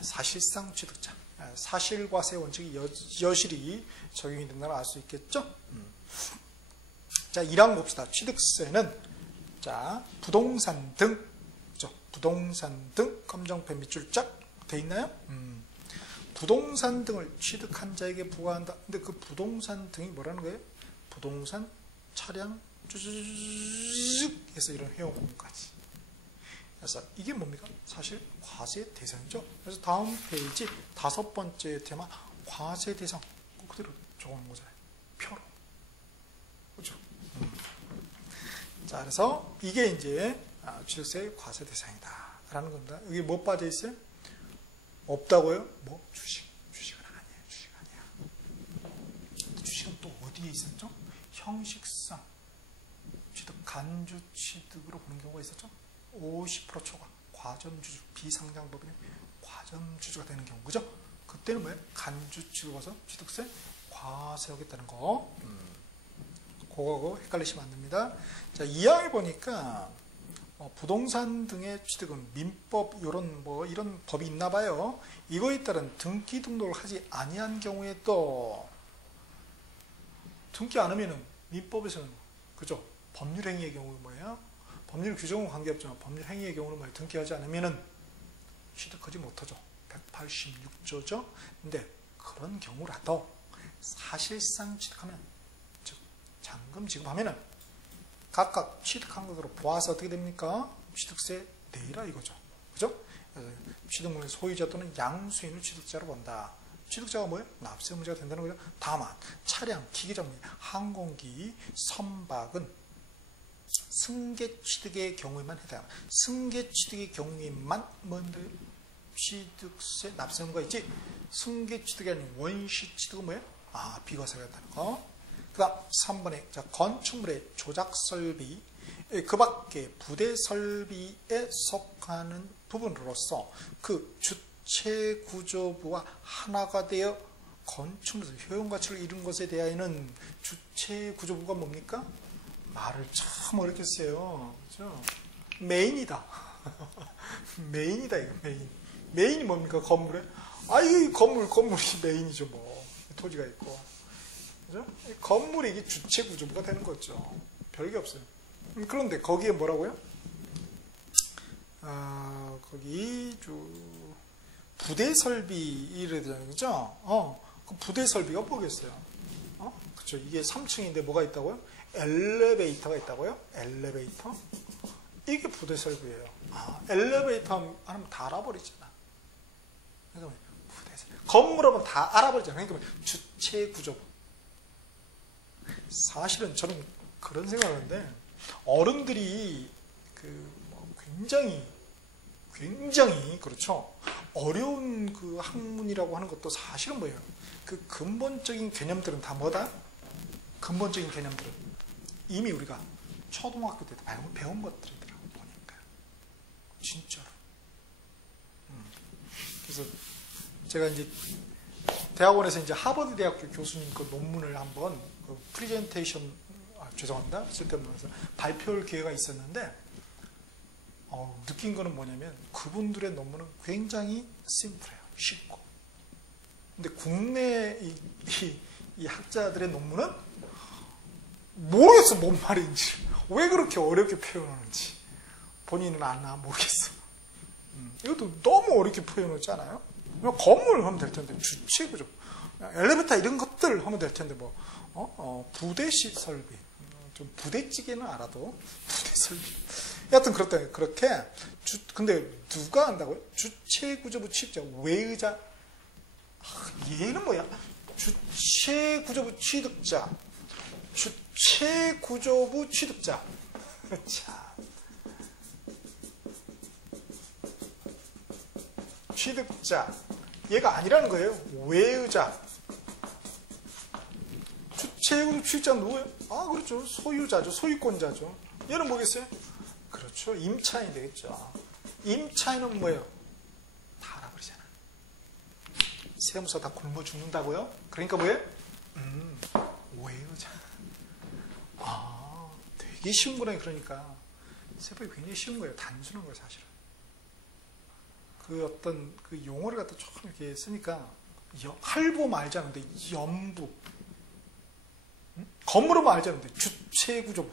사실상 취득자. 사실과세 원칙이 여실히 적용이 된다는 걸 알 수 있겠죠? 자, 1항 봅시다. 취득세는 자, 부동산 등, 그죠? 부동산 등 검정펜 밑줄 쫙 돼 있나요? 부동산 등을 취득한 자에게 부과한다. 근데 그 부동산 등이 뭐라는 거예요? 부동산, 차량, 쭉 해서 이런 회원권까지. 그래서 이게 뭡니까? 사실 과세 대상이죠. 그래서 다음 페이지 5번째 테마 과세 대상 그대로 적어놓은 거잖아요. 표로. 그렇죠? 자, 그래서 이게 이제 취득세 과세 대상이다 라는 겁니다. 여기 뭐 빠져 있어요? 없다고요? 뭐? 주식은 아니에요. 주식 아니야. 주식은 또 어디에 있었죠? 형식상 취득, 간주 취득으로 보는 경우가 있었죠? 50% 초과, 과점주주, 비상장법인의 과점주주가 되는 경우, 그죠? 그때는 뭐예요? 간주 취득을 봐서 취득세 과세하겠다는 거. 그거하고 헷갈리시면 안 됩니다. 자, 2항에 보니까 부동산 등의 취득은 민법 이런 법이 있나 봐요. 이거에 따른 등기 등록을 하지 아니한 경우에 또 등기 안 하면은 민법에서는 그죠? 법률 행위의 경우는 뭐예요? 법률 규정은 관계없지만 법률 행위의 경우는 뭐예요? 등기하지 않으면은 취득하지 못하죠. 186조죠. 근데 그런 경우라도 사실상 취득하면 즉 잔금 지급하면은 각각 취득한 것으로 보아서 어떻게 됩니까? 취득세 내라 이거죠. 그죠? 취득물의 소유자 또는 양수인을 취득자로 본다. 취득자가 뭐예요? 납세 의무자가 된다는 거죠. 다만 차량, 기기장, 항공기, 선박은 승계 취득의 경우에만 해당합니다. 승계 취득의 경우에만 뭔데 취득세 납세 의무가 있지. 승계 취득이 아닌 원시 취득은 뭐예요? 비과세가 된다는 거. 그 다음 3번에 건축물의 조작 설비, 그 밖에 부대 설비에 속하는 부분으로서 그 주체 구조부와 하나가 되어 건축물에서 효용가치를 이룬 것에 대하여는 주체 구조부가 뭡니까? 말을 참 어렵게 써요. 그렇죠? 메인이다. 메인이다, 이거 메인. 메인이 뭡니까? 건물에? 이 건물이 메인이죠, 뭐. 토지가 있고. 그죠? 건물이 이게 주체 구조부가 되는 거죠. 별게 없어요. 그런데 거기에 뭐라고요? 거기 부대 설비 이래 되잖아요. 그죠? 그 부대 설비가 뭐겠어요? 그렇죠. 이게 3층인데 뭐가 있다고요? 엘리베이터가 있다고요? 엘리베이터? 이게 부대 설비예요. 엘리베이터 하면 다 알아버리잖아. 그러니까 부대 설비. 건물하면 다 알아버리잖아. 그러니까 주체 구조부. 사실은 저는 그런 생각하는데 어른들이 굉장히 그렇죠. 어려운 그 학문이라고 하는 것도 사실은 뭐예요? 그 근본적인 개념들은 다 뭐다? 근본적인 개념들은 이미 우리가 초등학교 때 배운 것들이더라고 보니까 진짜로. 그래서 제가 이제 대학원에서 이제 하버드 대학교 교수님 그 논문을 한번 그 프리젠테이션 죄송합니다. 쓸데없는 발표할 기회가 있었는데 느낀 거는 뭐냐면 그분들의 논문은 굉장히 심플해요. 쉽고. 근데 국내 이 학자들의 논문은 모르겠어. 뭔 말인지. 왜 그렇게 어렵게 표현하는지. 본인은 아나 모르겠어. 이것도 너무 어렵게 표현하지 않아요? 건물 하면 될 텐데 주체구조. 엘리베이터 이런 것들 하면 될 텐데 부대시 설비. 좀 부대찌개는 알아도 부대 설비. 여하튼 그렇게 근데 누가 한다고요? 주체구조부 취득자 외의자. 얘는 뭐야? 주체구조부 취득자. 주체구조부 취득자. 자, 취득자. 얘가 아니라는 거예요. 외의자. 주체구조 취득자는 누구예요? 아, 그렇죠. 소유자죠. 소유권자죠. 얘는 뭐겠어요? 그렇죠. 임차인이 되겠죠. 임차인은 뭐예요? 다 알아버리잖아. 세무사 다 굶어 죽는다고요? 그러니까 뭐예요? 외의자. 아, 되게 쉬운 거네. 그러니까 세법이 굉장히 쉬운 거예요. 단순한 거예요, 사실은. 그 어떤 그 용어를 갖다 조금 이렇게 쓰니까 할보 말지 않는데 연부, 건물은 뭐 알지 않는데 주체구조부,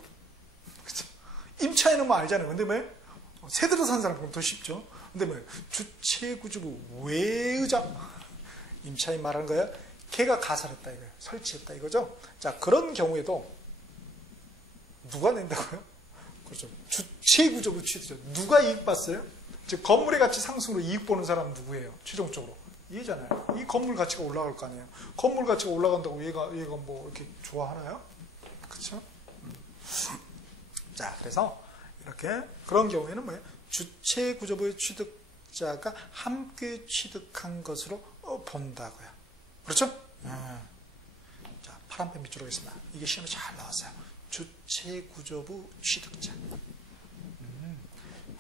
그쵸? 임차인은 뭐 알잖아요. 근데 왜 세대로 산 사람 보면 더 쉽죠. 근데 뭐 주체구조부 외의자, 임차인 말하는 거예요. 걔가 가설했다 이거예요. 설치했다 이거죠. 자, 그런 경우에도 누가 낸다고요? 그렇죠. 주체구조부 취득죠. 누가 이익 봤어요? 즉 건물의 가치 상승으로 이익 보는 사람은 누구예요? 최종적으로 얘잖아요. 이 건물 가치가 올라갈 거 아니에요. 건물 가치가 올라간다고 얘가 뭐 이렇게 좋아하나요? 그렇죠? 자, 그래서 이렇게 그런 경우에는 뭐예요? 주체구조부의 취득자가 함께 취득한 것으로 본다고요. 그렇죠? 자, 파란펜 밑줄로 하겠습니다. 이게 시험에 잘 나왔어요. 주체구조부 취득자.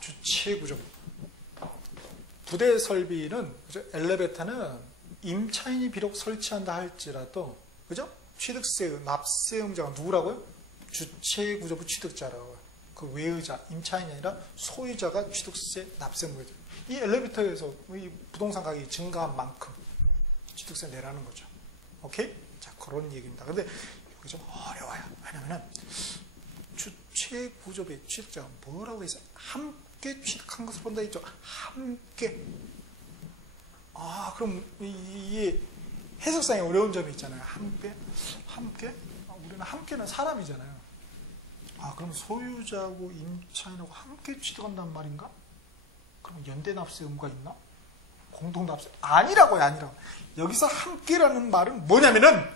주체구조부. 부대 설비는, 그죠? 엘리베이터는 임차인이 비록 설치한다 할지라도, 그죠? 취득세, 납세의무자가 누구라고요? 주체구조부 취득자라고요. 그 외의자, 임차인이 아니라 소유자가 취득세, 납세의무자죠. 이 엘리베이터에서 이 부동산 가격이 증가한 만큼 취득세 내라는 거죠. 오케이? 자, 그런 얘기입니다. 근데 이게 좀 어려워요. 왜냐면은 주체구조부의 취득자가 뭐라고 해서 함께 취득한 것을 본다 했죠. 함께. 아, 그럼 이게 해석상에 어려운 점이 있잖아요. 함께? 우리는 함께는 사람이잖아요. 아, 그럼 소유자하고 임차인하고 함께 취득한다는 말인가? 그럼 연대납세 의무가 있나? 공동납세? 아니라고요. 여기서 함께라는 말은 뭐냐면은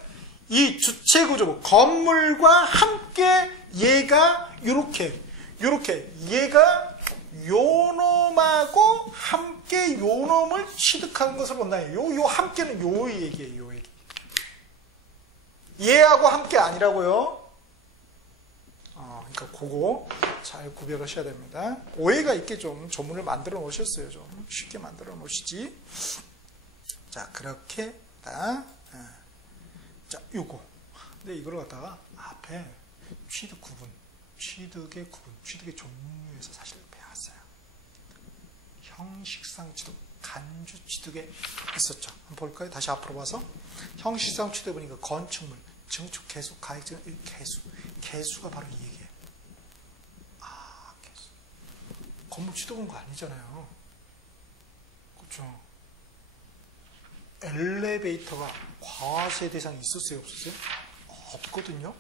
이 주체구조부, 건물과 함께 얘가 요렇게 얘가 요놈하고 함께 요놈을 취득하는 것을 본다. 요 함께는 요 얘기예요. 요 얘기. 얘하고 함께 아니라고요. 그러니까 그거 잘 구별하셔야 됩니다. 오해가 있게 좀 조문을 만들어 놓으셨어요. 좀 쉽게 만들어 놓으시지. 자, 그렇게 자, 요거. 근데 이걸 갖다가 앞에 취득 구분, 취득의 종류에서 사실 배웠어요. 형식상 취득, 간주 취득에 있었죠. 한번 볼까요? 다시 앞으로 봐서 형식상 취득 보니까 건축물, 증축, 개수, 가액, 개수가 바로 이 얘기예요. 아, 개수. 건물 취득한 거 아니잖아요. 그렇죠? 엘리베이터가 과세 대상이 있었어요, 없었어요? 없거든요.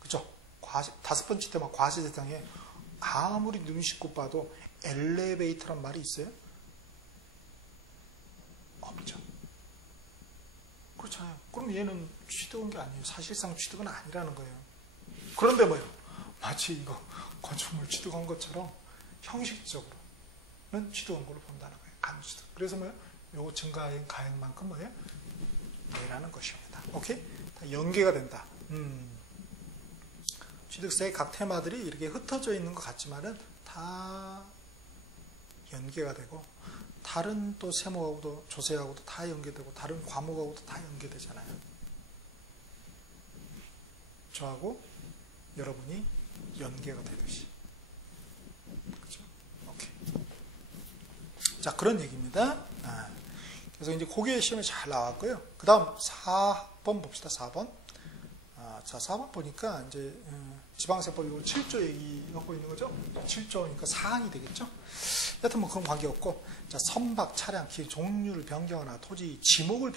그죠? 다섯 번째 때만 과세 대상에 아무리 눈 씻고 봐도 엘리베이터란 말이 있어요? 없죠. 그렇잖아요. 그럼 얘는 취득한 게 아니에요. 사실상 취득은 아니라는 거예요. 그런데 뭐예요? 마치 이거 건축물 취득한 것처럼 형식적으로는 취득한 걸로 본다는 거예요. 간주취득. 그래서 뭐예요? 요 증가액 가액만큼 뭐예요? 내라는 것입니다. 오케이? 다 연계가 된다. 취득세의 각 테마들이 이렇게 흩어져 있는 것 같지만은 다 연계가 되고 다른 또 세목하고도 조세하고도 다 연계되고 다른 과목하고도 다 연계되잖아요. 저하고 여러분이 연계가 되듯이. 그렇죠? 오케이. 자, 그런 얘기입니다. 그래서 이제 고개 시험에 잘 나왔고요. 그 다음 4번 봅시다. 4번. 자, 4번 보니까 이제 지방세법 7조 얘기하고 있는 거죠. 7조니까 사항이 되겠죠. 여튼 뭐 그건 관계없고, 자, 선박, 차량, 길 종류를 변경하나 토지 지목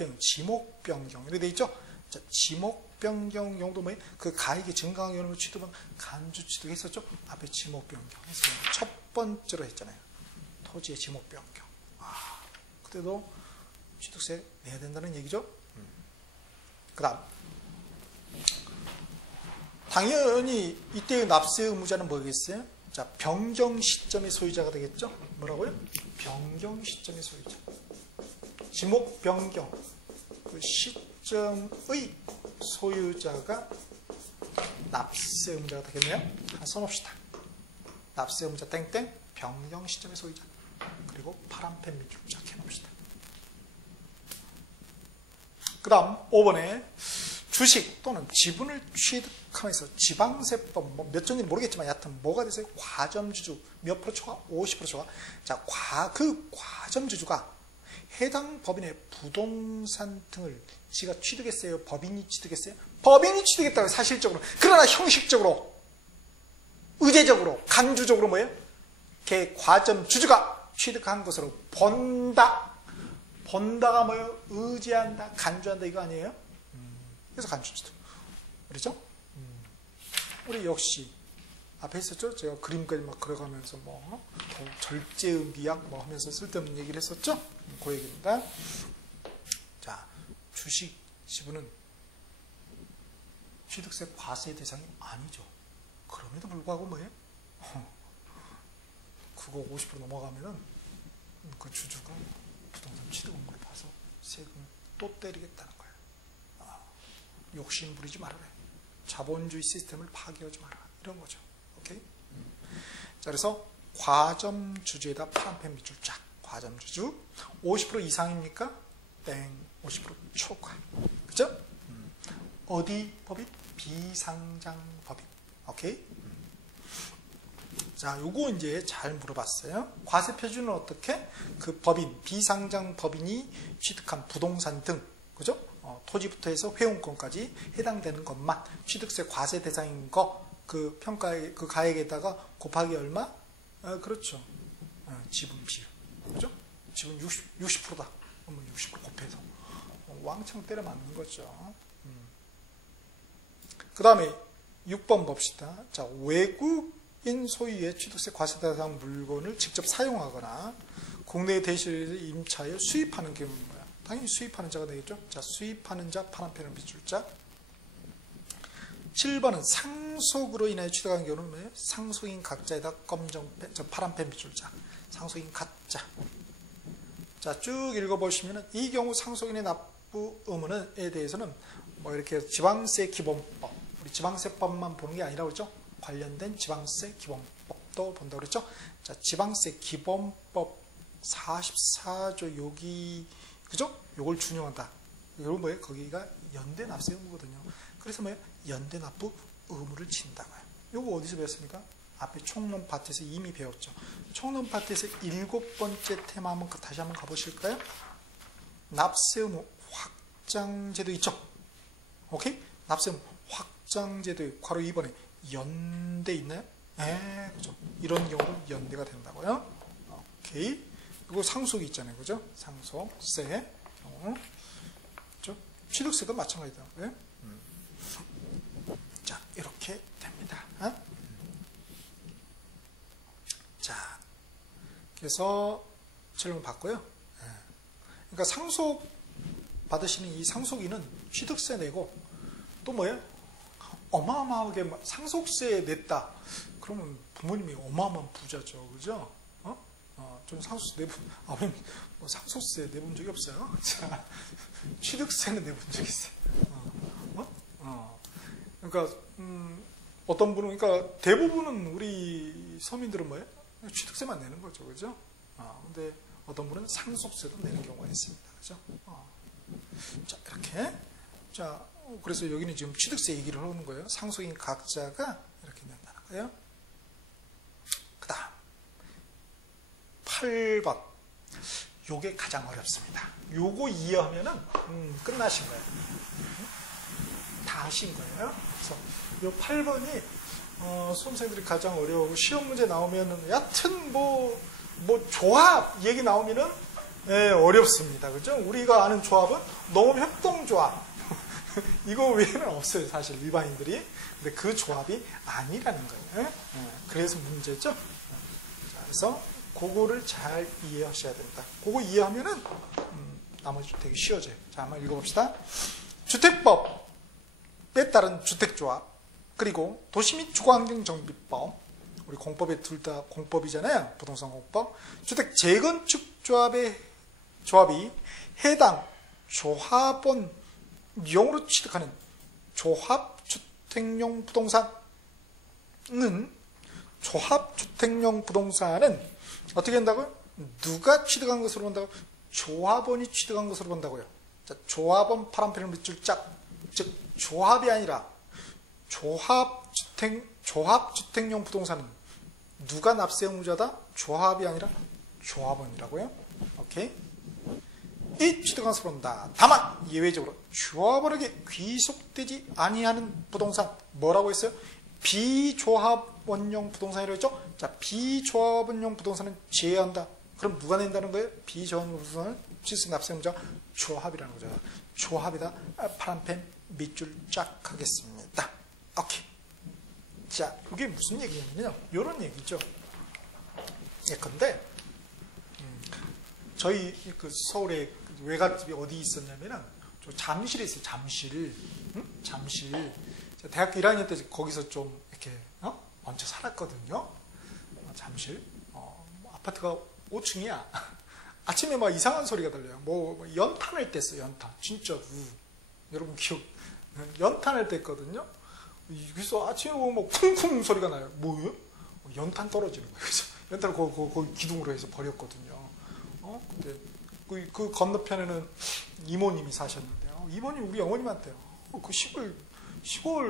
변경 이렇게 돼 있죠. 자, 지목 변경 용도 뭐예요? 그 가액이 증가한 경우를 취득은 간주 취득했었죠. 앞에 지목 변경 했어요. 첫 번째로 했잖아요. 토지의 지목 변경. 그때도 취득세 내야 된다는 얘기죠. 그 다음 당연히 이때의 납세 의무자는 뭐겠어요? 자, 변경 시점의 소유자가 되겠죠. 뭐라고요? 변경 시점의 소유자. 지목 변경 그 시점의 소유자가 납세 의무자가 되겠네요. 하나 써놓읍시다. 납세 의무자 땡땡 변경 시점의 소유자 그리고 파란펜 밑줄자 해놓읍시다. 그 다음 5번에 주식 또는 지분을 취득하면서 지방세법 뭐 몇 종인지 모르겠지만 여하튼 뭐가 됐어요? 과점주주 몇 프로 초과? 50% 초과. 자, 그 과점주주가 해당 법인의 부동산 등을 지가 취득했어요? 법인이 취득했어요? 법인이 취득했다고 사실적으로. 그러나 형식적으로 의제적으로 간주적으로 뭐예요? 걔 과점주주가 취득한 것으로 본다. 본다가 뭐예요? 의지한다, 간주한다 이거 아니에요? 그래서 간주주도. 그렇죠? 우리 역시 앞에 있었죠? 제가 그림까지 막 그려가면서 뭐 절제의미약 뭐 하면서 쓸데없는 얘기를 했었죠? 그 얘기입니다. 자, 주식 지분은 취득세 과세 대상이 아니죠. 그럼에도 불구하고 뭐예요? 그거 50% 넘어가면은 그 주주가 부동산 취득 의무를 봐서 세금을 또 때리겠다는 거예요. 욕심 부리지 말아라. 자본주의 시스템을 파괴하지 마라. 이런 거죠. 오케이? 자, 그래서 과점주주에다 파란펜 밑줄 쫙. 과점주주 50% 이상입니까? 땡. 50% 초과. 그죠? 어디 법인? 비상장 법인. 오케이? 자, 요거 이제 잘 물어봤어요. 과세 표준은 어떻게? 그 법인, 비상장 법인이 취득한 부동산 등, 그죠? 토지부터 해서 회원권까지 해당되는 것만 취득세 과세 대상인 거, 그 평가의 그 가액에다가 곱하기 얼마? 그렇죠. 지분 비율. 그죠? 지분 60%다. 그러면 60% 곱해서. 왕창 때려 맞는 거죠. 그 다음에 6번 봅시다. 자, 외국인 소유의 취득세 과세 대상 물건을 직접 사용하거나 국내 대시를 임차에 수입하는 경우는 뭐야? 당연히 수입하는 자가 되겠죠. 자, 수입하는 자 파란펜을 밑줄 자. 7번은 상속으로 인하여 취득한 경우는 뭐예요? 상속인 각자에다 파란펜 밑줄 자. 상속인 각자. 자, 쭉 읽어보시면 이 경우 상속인의 납부 의무에 대해서는 뭐 이렇게 지방세 기본법, 우리 지방세법만 보는 게 아니라 그렇죠? 관련된 지방세 기본법도 본다고 그랬죠? 자, 지방세 기본법 44조 여기 그죠? 요걸 준용한다. 이건 뭐예요? 거기가 연대 납세 의무거든요. 그래서 뭐예요? 연대 납부 의무를 진다고요. 요거 어디서 배웠습니까? 앞에 총론 파트에서 이미 배웠죠. 총론 파트에서 7번째 테마 한번 다시 한번 가보실까요? 납세 의무 확장제도 있죠? 오케이? 납세 의무 확장제도 괄호 2번에 연대 있나요? 네, 그죠? 이런 경우는 연대가 된다고요. 오케이. 그리고 상속이 있잖아요. 그죠? 상속세. 그죠? 취득세도 마찬가지더라고요. 자, 이렇게 됩니다. 자, 그래서 질문 받고요. 그러니까 상속 받으시는 이 상속인은 취득세 내고 또 뭐예요? 어마어마하게 상속세 냈다. 그러면 부모님이 어마어마한 부자죠. 그죠? 좀 상속세 내본, 뭐 상속세 내본 적이 없어요. 자, 취득세는 내본 적이 있어요. 그러니까, 어떤 분은, 그러니까 대부분은 우리 서민들은 뭐예요? 취득세만 내는 거죠. 그죠? 근데 어떤 분은 상속세도 내는 경우가 있습니다. 그죠? 자, 이렇게. 자, 그래서 여기는 지금 취득세 얘기를 하는 거예요. 상속인 각자가 이렇게 낸다는 거예요. 그 다음. 8번. 요게 가장 어렵습니다. 요거 이해하면은, 끝나신 거예요. 다 하신 거예요. 그래서 요 8번이, 수험생들이 가장 어려워. 시험 문제 나오면은, 여튼 조합 얘기 나오면은, 어렵습니다. 그죠? 우리가 아는 조합은 농협동조합. 이거 외에는 없어요. 사실 일반인들이. 근데 그 조합이 아니라는 거예요. 그래서 문제죠. 자, 그래서 그거를 잘 이해하셔야 됩니다. 그거 이해하면은 나머지 되게 쉬워져요. 자, 한번 읽어봅시다. 주택법에 따른 주택조합, 그리고 도시 및 주거환경정비법, 우리 공법에 둘 다 공법이잖아요. 부동산 공법. 주택 재건축 조합에 조합이 해당 조합원용으로 취득하는 조합주택용 부동산은 어떻게 한다고요? 누가 취득한 것으로 본다고? 조합원이 취득한 것으로 본다고요. 자, 조합원 파란펜을 밑줄 짝, 즉 조합이 아니라 조합주택용 부동산은 누가 납세 의무자다? 조합이 아니라 조합원이라고요. 오케이? 이 취득한 것으로 본다. 다만 예외적으로 조합원에게 귀속되지 아니하는 부동산 뭐라고 했어요? 비조합원용 부동산이라고 했죠? 자, 비조합원용 부동산은 제외한다. 그럼 누가 낸다는 거예요? 비조합원용 부동산은 취득 납세 의무자 조합이라는 거죠. 조합이다. 파란펜 밑줄 쫙 하겠습니다. 오케이. 자, 이게 무슨 얘기냐면요. 이런 얘기죠. 예컨대 저희 그 서울에 외갓집이 어디 있었냐면은 잠실에 있어요. 잠실. 잠실. 대학교 1학년 때 거기서 좀 이렇게 얹혀 살았거든요. 잠실. 아파트가 5층이야. 아침에 막 이상한 소리가 들려요. 뭐 연탄을 뗐어요. 연탄. 진짜로. 여러분 기억. 연탄을 뗐거든요. 그래서 아침에 보면 막 쿵쿵 소리가 나요. 뭐예요? 연탄 떨어지는 거예요. 그래서 연탄을 거기 기둥으로 해서 버렸거든요. 근데 그 건너편에는 이모님이 사셨는데요. 이모님 우리 어머님한테요. 그 시골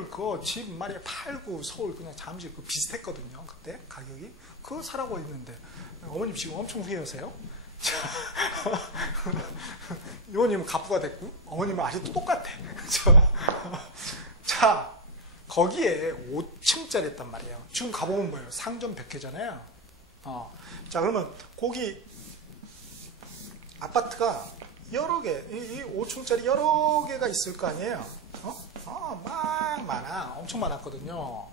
그 집 말이야 팔고 서울 그냥 잠실 그 비슷했거든요. 그때 가격이 그거 사라고 했는데 어머님 지금 엄청 후회하세요. 이모님은 갑부가 됐고 어머님은 아직도 똑같아. 자, 거기에 5층짜리였단 말이에요. 지금 가보면 뭐예요? 상점 100개잖아요. 자, 그러면 거기 아파트가 여러 개, 이 5층짜리 여러 개가 있을 거 아니에요? 막 많아. 엄청 많았거든요.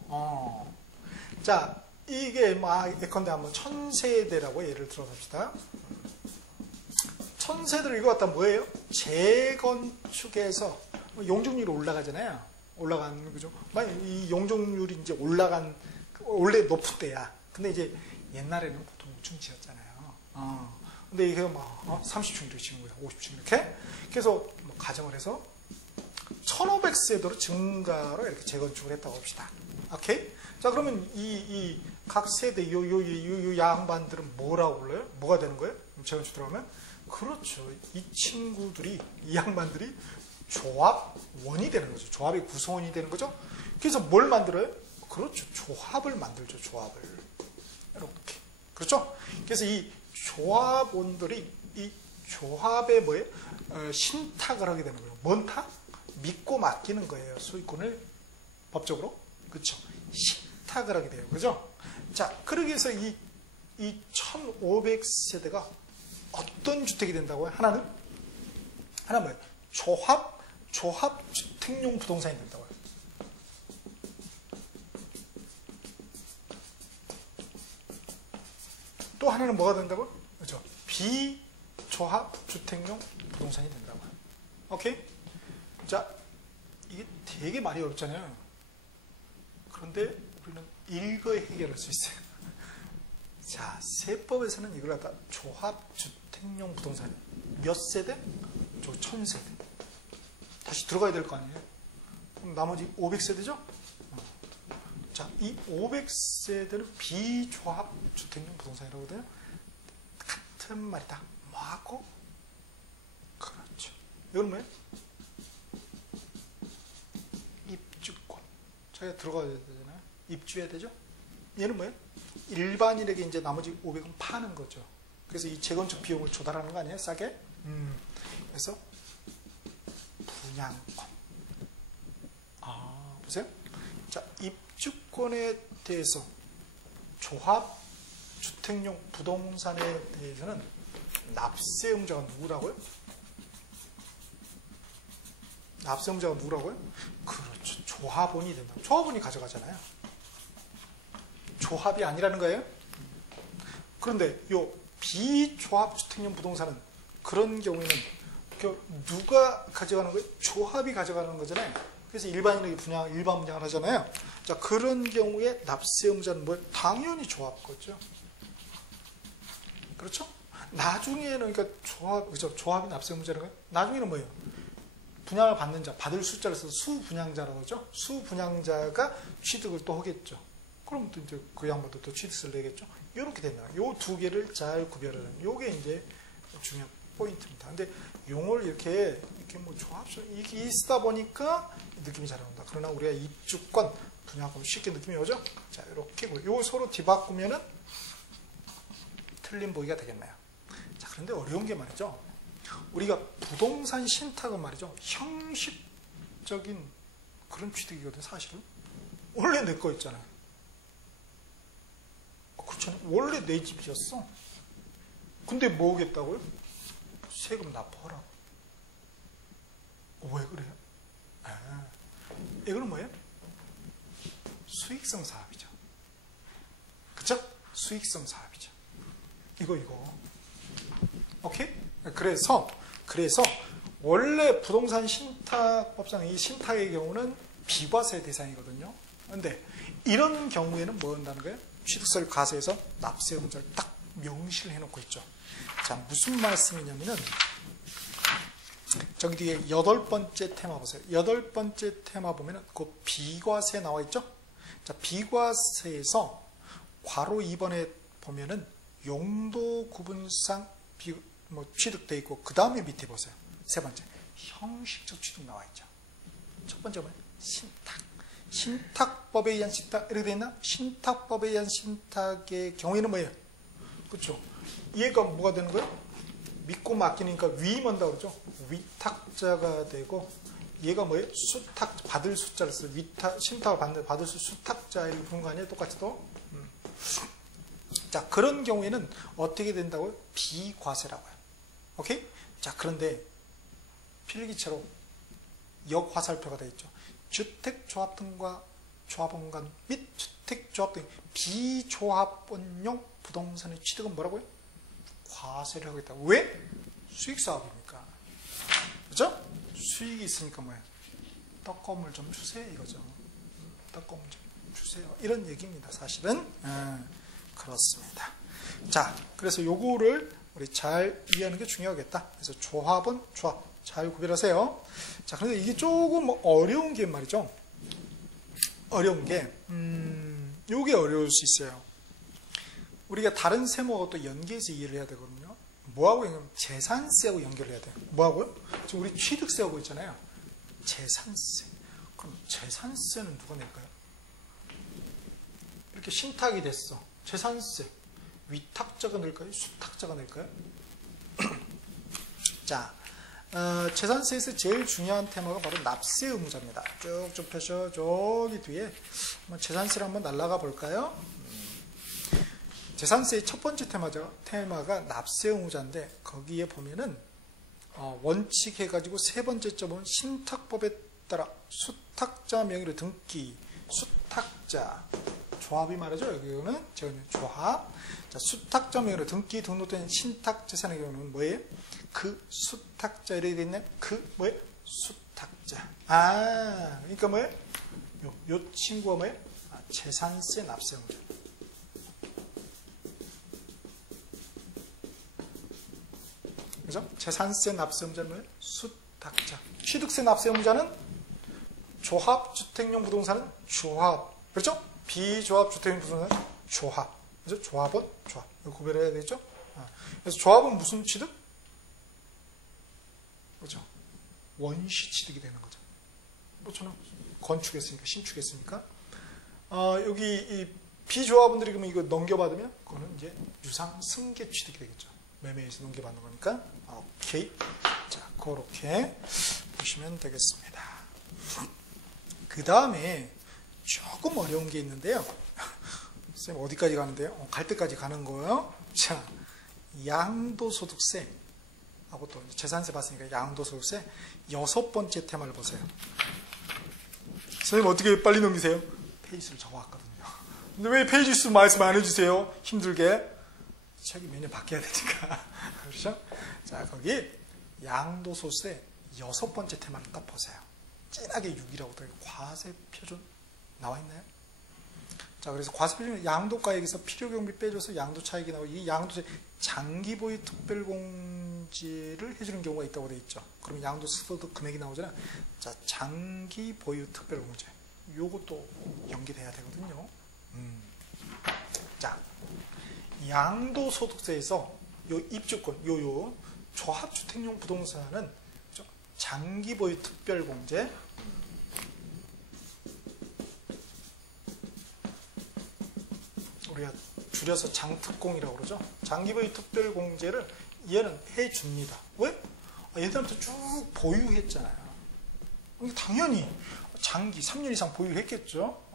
자, 이게 예컨대 한번 1000세대라고 예를 들어 봅시다. 1000세대를 이거 갖다 뭐예요? 재건축해서 용적률이 올라가잖아요. 올라간, 그죠? 이 용적률이 이제 올라간, 원래 높은 때야. 근데 이제 옛날에는 보통 5층 지었잖아요. 근데 이게 막 30층 이렇게 지은 거야. 50층 이렇게. 그래서 뭐 가정을 해서 1500세대로 증가로 이렇게 재건축을 했다고 합시다. 오케이? 자, 그러면 이 각 세대 요 양반들은 뭐라고 불러요? 뭐가 되는 거예요? 재건축 들어가면? 그렇죠. 이 친구들이, 이 양반들이 조합원이 되는 거죠. 조합의 구성원이 되는 거죠. 그래서 뭘 만들어요? 그렇죠. 조합을 만들죠. 조합을. 이렇게. 그렇죠? 그래서 이 조합원들이 이 조합에 뭐예요? 신탁을 하게 되는 거예요. 뭔 탁? 믿고 맡기는 거예요. 소유권을 법적으로. 그렇죠? 신탁을 하게 돼요. 그죠? 자, 그러기 위해서 이 1500세대가 어떤 주택이 된다고요? 하나는 뭐예요? 조합주택용 부동산이 된다고요. 또 하나는 뭐가 된다고요? 그렇죠? 비조합주택용 부동산이 된다고요. 오케이? 자, 이게 되게 많이 어렵잖아요. 그런데 우리는 일거에 해결할 수 있어요. 자, 세법에서는 이걸 갖다 조합주택용 부동산 몇 세대? 1000세대. 다시 들어가야 될 거 아니에요? 그럼 나머지 500세대죠? 자, 이 500세대는 비조합주택용 부동산이라고 하거든요. 같은 말이다. 뭐하고? 그렇죠. 이건 뭐예요? 입주권. 자기가 들어가야 되잖아요. 입주해야 되죠? 얘는 뭐예요? 일반인에게 이제 나머지 500은 파는 거죠. 그래서 이 재건축 비용을 조달하는 거 아니에요? 싸게? 그래서 분양권. 보세요. 자, 입주권에 대해서 조합주택용 부동산에 대해서는 납세 의무자가 누구라고요? 납세 의무자가 누구라고요? 그렇죠. 조합원이 된다. 조합원이 가져가잖아요. 조합이 아니라는 거예요. 그런데 요 비조합주택용 부동산은 그런 경우에는 누가 가져가는 거예요? 조합이 가져가는 거잖아요. 그래서 일반인에게 일반 분양을 하잖아요. 자, 그런 경우에 납세 의무자는 뭐예요? 당연히 조합 거죠. 그렇죠? 나중에는 그러니까 그죠? 조합이 납세 의무자라는 거예요. 나중에는 뭐예요? 분양을 받는 자, 받을 숫자를 써서 수분양자라고 하죠. 수분양자가 취득을 또 하겠죠. 그럼 또 이제 그 양반도 또 취득세를 내겠죠. 이렇게 된다. 요 두 개를 잘 구별하는. 요게 이제 중요한 포인트입니다. 근데 용어를 이렇게 뭐 조합, 이게 쓰다 보니까 느낌이 잘 나온다. 그러나 우리가 입주권, 분양권 쉽게 느낌이 오죠? 자, 이렇게 요 서로 뒤바꾸면은 틀린 보기가 되겠네요. 자, 그런데 어려운 게 말이죠. 우리가 부동산 신탁은 말이죠. 형식적인 그런 취득이거든요, 사실은. 원래 내 거 있잖아요. 그렇잖아요. 원래 내 집이었어. 근데 뭐 하겠다고요? 세금 납부하라고. 왜 그래요? 이거는 뭐예요? 수익성 사업이죠. 그쵸? 수익성 사업이죠. 이거. 오케이? 그래서 원래 부동산 신탁법상 이 신탁의 경우는 비과세 대상이거든요. 근데 이런 경우에는 뭐 한다는 거예요? 취득세를 과세해서 납세 의무자를 딱 명시를 해놓고 있죠. 자, 무슨 말씀이냐면은 저기 뒤에 8번째 테마 보세요. 8번째 테마 보면은 그 비과세 나와 있죠? 자, 비과세에서 괄호 2번에 보면은 용도 구분상 취득돼 있고, 그 다음에 밑에 보세요. 세 번째, 형식적 취득 나와 있죠. 첫 번째 뭐예요? 신탁법에 의한 신탁, 이렇게 돼 있나? 신탁법에 의한 신탁의 경우에는 뭐예요? 그렇죠? 얘가 뭐가 되는 거예요? 믿고 맡기니까 위임한다 그러죠? 위탁자가 되고, 얘가 뭐예요? 받을 숫자를 써요. 신탁을 받을 수탁자, 이렇게 부른 거 아니에요? 똑같이 또? 자, 그런 경우에는 어떻게 된다고요? 비과세라고요. 오케이? 자, 그런데 필기체로 역화살표가 되어 있죠. 주택조합 등과 조합원 및 주택조합 등 비조합원용 부동산의 취득은 뭐라고요? 과세를 하겠다. 왜? 수익사업이니까. 그죠? 수익이 있으니까 뭐예요? 떡고물 좀 주세요, 이거죠. 떡고물 좀 주세요. 이런 얘기입니다, 사실은. 그렇습니다. 자, 그래서 요거를 우리 잘 이해하는 게 중요하겠다. 그래서 조합은 조합. 잘 구별하세요. 자, 그런데 이게 조금 어려운 게 말이죠. 어려운 게, 요게 어려울 수 있어요. 우리가 다른 세무하고 또 연계해서 이해를 해야 되거든요. 뭐하고 연결하면 재산세하고 연결을 해야 돼요. 뭐하고요? 지금 우리 취득세하고 있잖아요. 재산세. 그럼 재산세는 누가 낼까요? 이렇게 신탁이 됐어. 재산세. 위탁자가 낼까요? 수탁자가 낼까요? 자, 재산세에서 제일 중요한 테마가 바로 납세 의무자입니다. 쭉쭉 펴서 저기 뒤에 재산세를 한번 날아가 볼까요? 재산세의 첫 번째 테마가 납세 의무자인데, 거기에 보면은 원칙 해가지고 세 번째 점은 신탁법에 따라 수탁자 명의로 등기, 수탁자 조합이 말이죠. 여기는 조합. 자, 수탁자 명의로 등기 등록된 신탁 재산의 경우는 뭐예요? 그 수탁자 이렇게 돼 있네. 그 뭐예요? 수탁자. 그러니까 뭐예요? 요 친구가 뭐예요? 재산세 납세 의무자. 그죠? 재산세 납세 의무자는 뭐예요? 수탁자. 취득세 납세 의무자는 조합 주택용 부동산은 조합. 그렇죠? 비조합 주택용 부동산은 조합. 그죠? 조합은 조합. 이거 구별해야 되죠? 그래서 조합은 무슨 취득? 그렇죠? 원시 취득이 되는 거죠. 뭐 저는 건축했으니까, 신축했으니까. 여기 이 비조합원들이 그러면 이거 넘겨받으면 그거는 이제 유상 승계 취득이 되겠죠. 매매에서 넘겨받는 거니까. 오케이. 자, 그렇게 보시면 되겠습니다. 그 다음에 조금 어려운 게 있는데요. 선생님 어디까지 가는데요? 갈 때까지 가는 거예요. 자, 양도소득세 하고 또 재산세 봤으니까 양도소득세 6번째 테마를 보세요. 선생님 어떻게 빨리 넘기세요? 페이지를 적어왔거든요. 근데 왜 페이지 수 말씀 안 해주세요? 힘들게. 책이 매년 바뀌어야 되니까. 그렇죠? 자, 거기 양도소득세 6번째 테마를 딱 보세요. 진하게 6이라고 돼. 과세 표준 나와 있나요? 자, 그래서 과세 표준 양도가액에서 필요경비 빼줘서 양도 차익이 나오고, 이 양도세 장기 보유 특별공제를 해주는 경우가 있다고 되어 있죠. 그럼 양도소득 금액이 나오잖아요. 자, 장기 보유 특별공제. 요것도 연결해야 되거든요. 자, 양도소득세에서 요 입주권, 요 조합주택용 부동산은 장기 보유 특별공제, 우리가 줄여서 장특공이라고 그러죠. 장기 보유 특별공제를 얘는 해줍니다. 왜? 얘들한테 쭉 보유했잖아요. 당연히 장기 3년 이상 보유했겠죠.